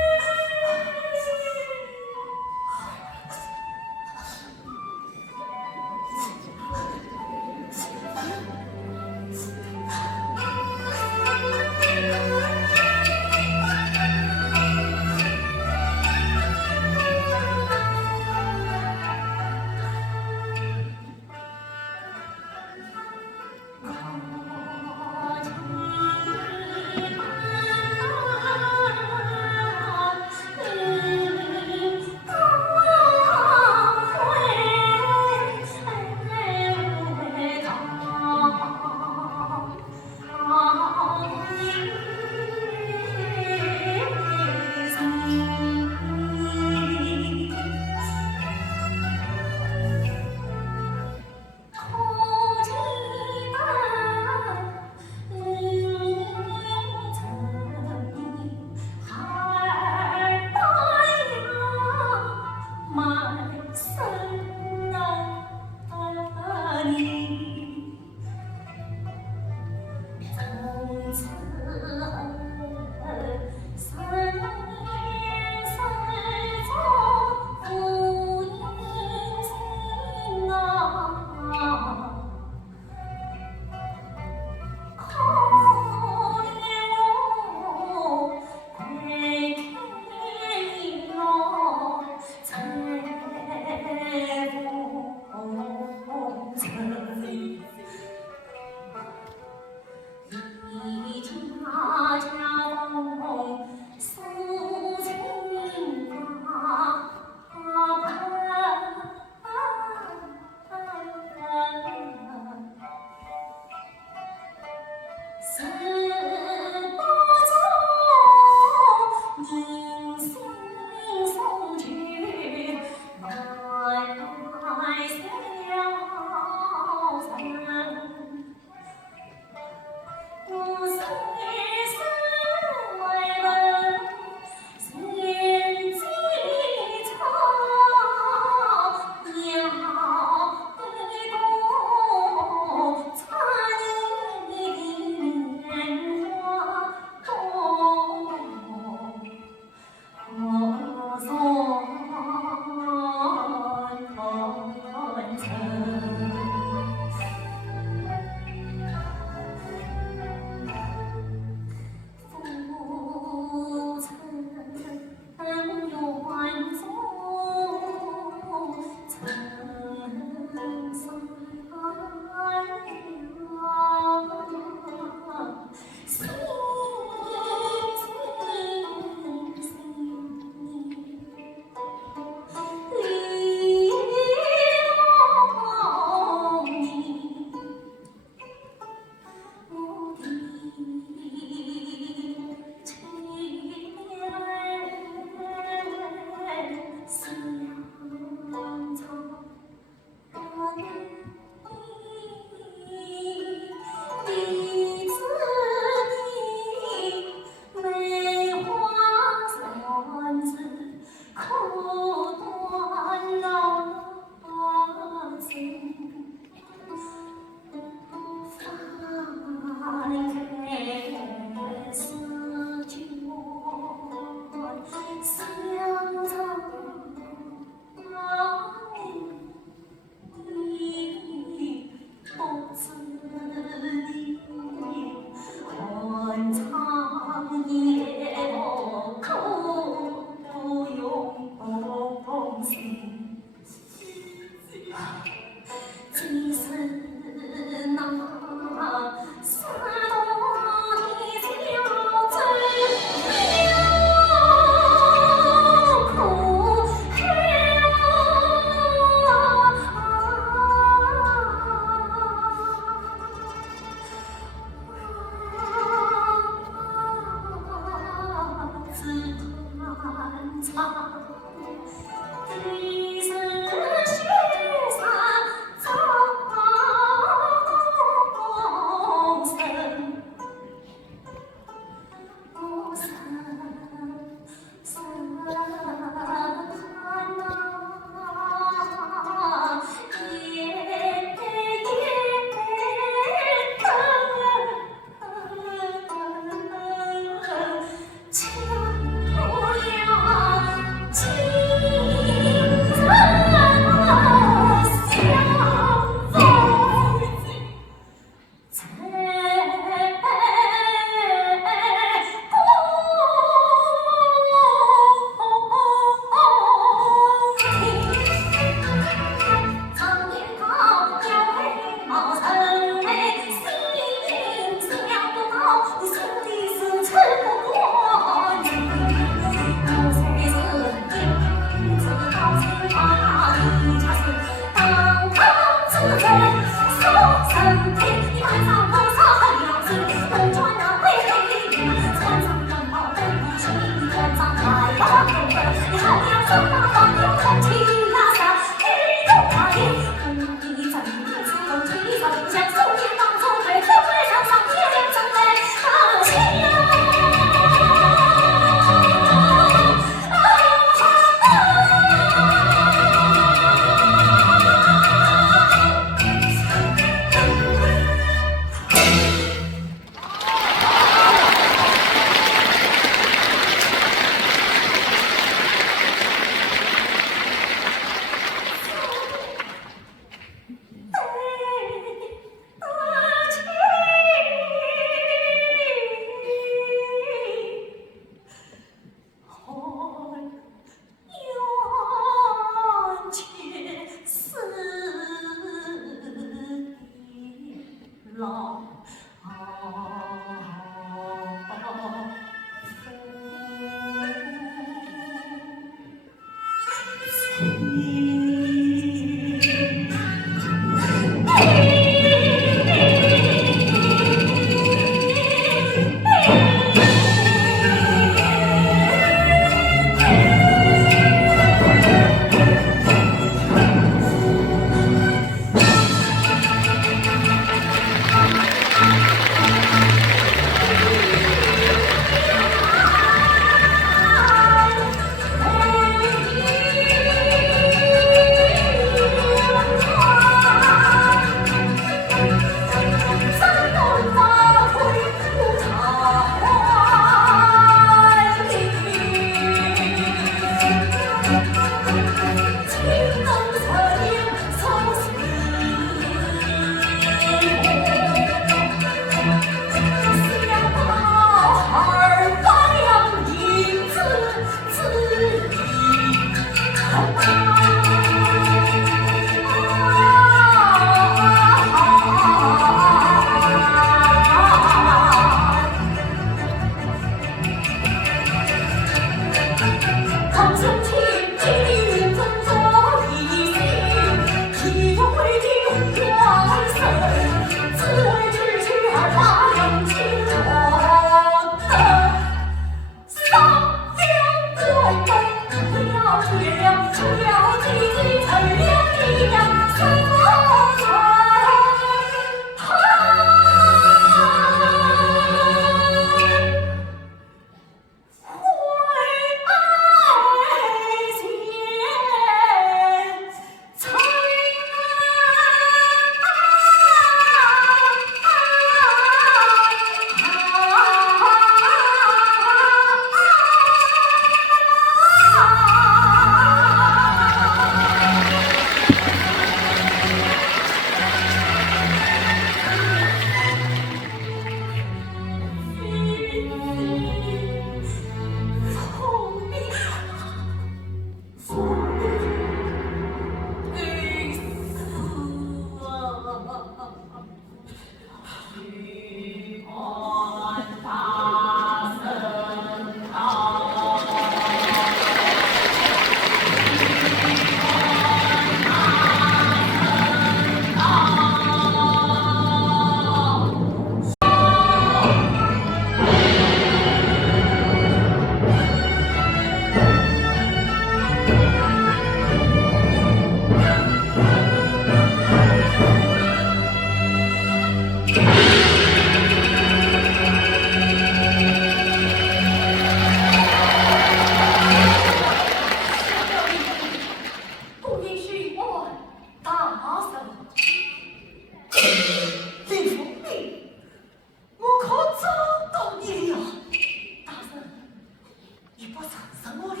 什么了？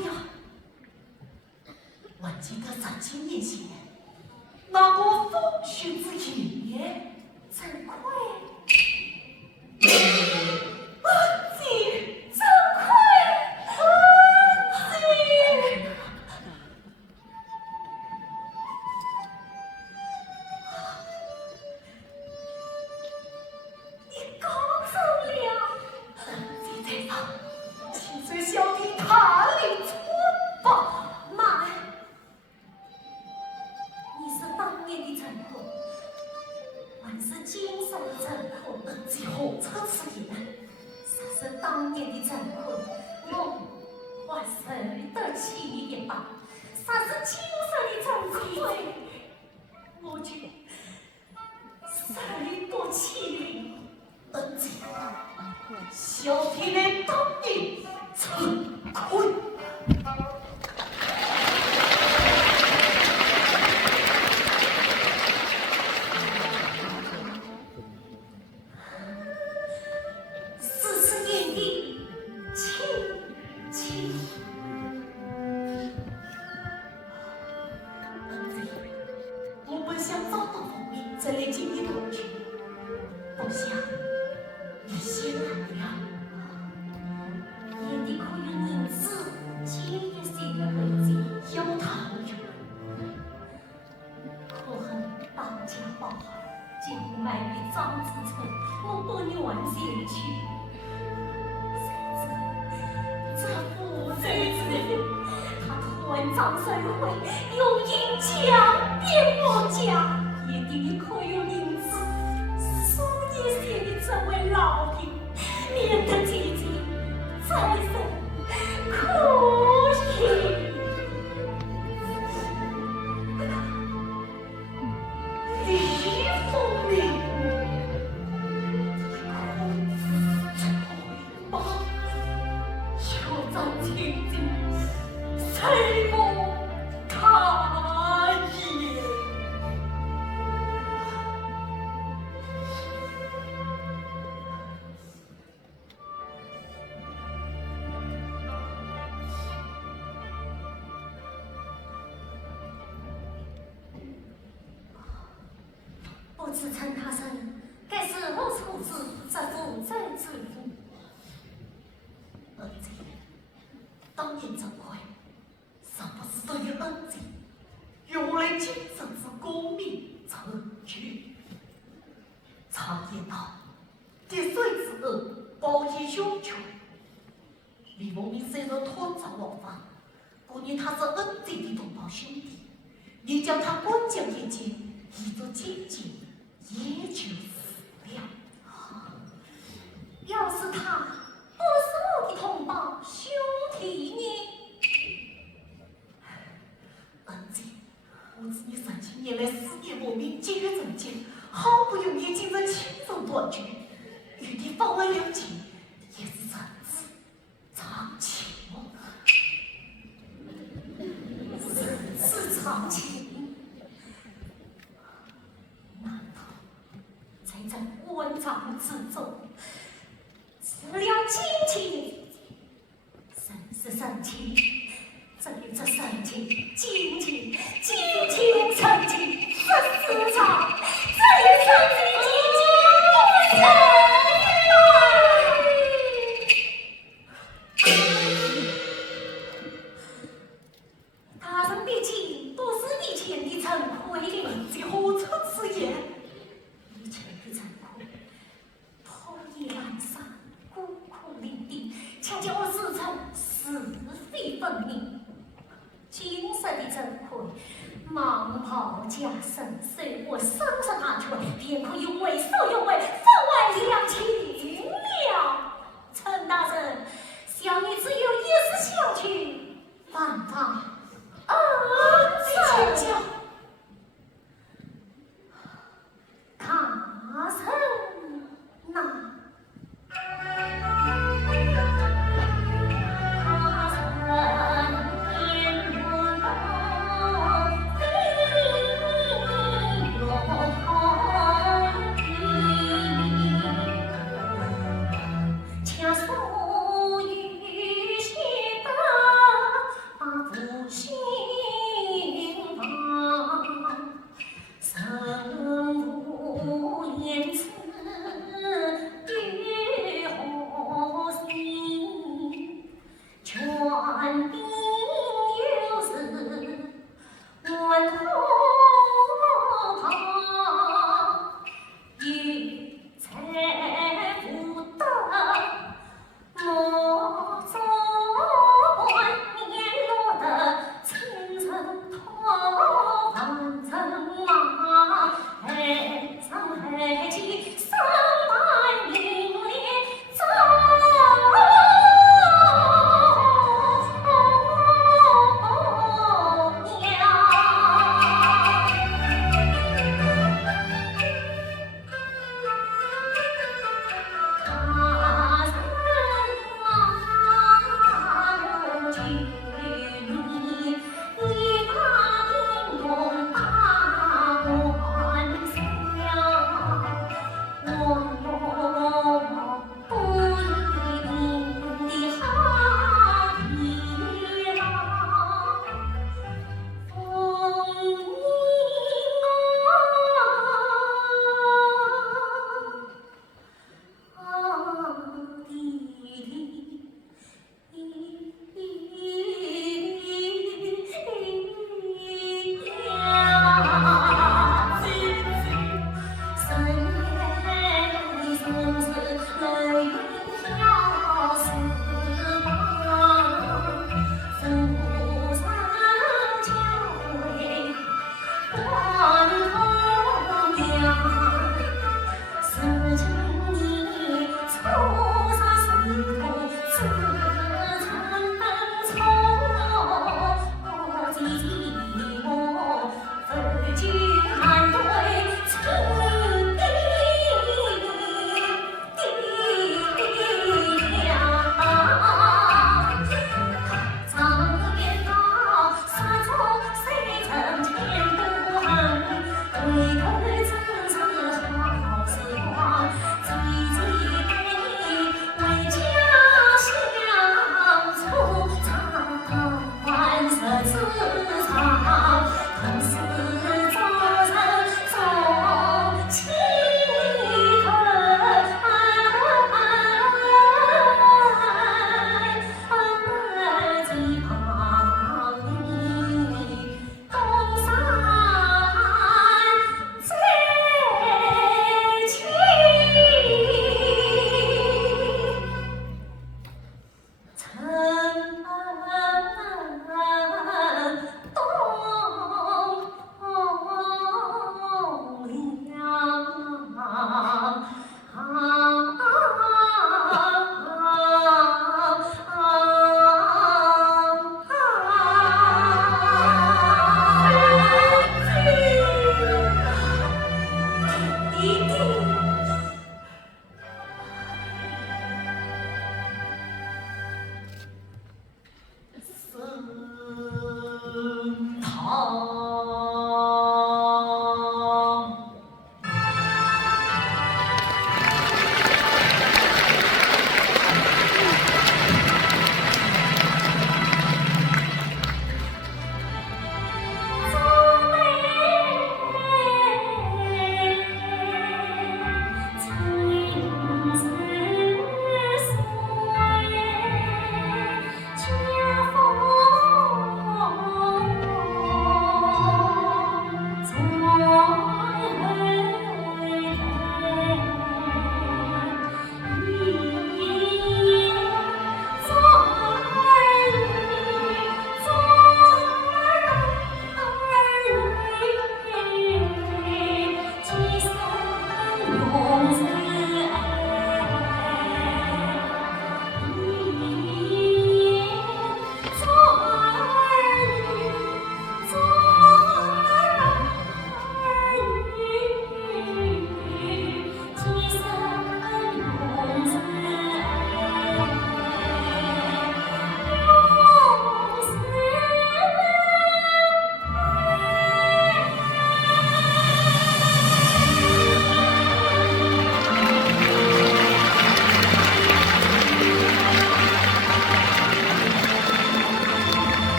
我记得3000年前，那个风雪之夜，真亏，儿子，真亏，儿子。你搞走了，现在上，请随小弟踏里村吧。妈，你是当年的陈坤，还是今生的陈坤？最后这次也，啥是当年的陈坤？我还受得起你一把。啥是今生的陈坤？我就谁不起儿子，小弟来当你陈坤。40年的亲情。我本想找到凤鸣再来接你回去，不想你先来了。眼底可有银子，今夜谁的回家？有他有，可恨当家暴儿，竟卖给张子成，我多远前去？谁知这父贼子，他团长社会，用银枪变我家，眼底里可有银子？数年前的这位老弟，免得姐姐再生可惜。李凤鸣，吧，就张姐姐，谁不他也？不知陈大人，该是何处子这负责之人？儿子，当年这块，是不是对于儿子用来精神之公民成全？常言道，滴水之恩，报以涌泉。李凤鸣虽然团长王法，不念他是恩贼的同胞兄弟，你将他关将一剑，一着荆棘，也就死了。要是他不是我的同胞兄弟呢？儿子，我知你30年来思念莫名，积郁成疾，好不容易竟然轻松断绝，与你放为了解，也是臣子长情。是长情，难道在这官场之中，除了亲情，甚是生情？这里这生情、亲情、亲情、生情，这市场，这里生情、亲情，不成。大人毕竟不是以前的陈奎了，最后陈师爷，以前的陈奎，破夜阑珊，孤苦伶仃，恰巧我自称是非分明。今生的陈奎，蟒袍加身，随我身上拿出来，便可以为所有为，分外两清了。陈大人，小女只有一时想去，犯法。请教。大人呐，恰属于些大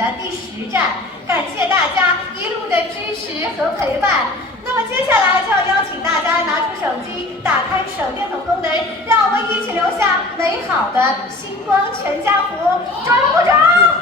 的第10站，感谢大家一路的支持和陪伴。那么接下来就要邀请大家拿出手机，打开手电筒功能，让我们一起留下美好的星光全家福。掌声鼓掌！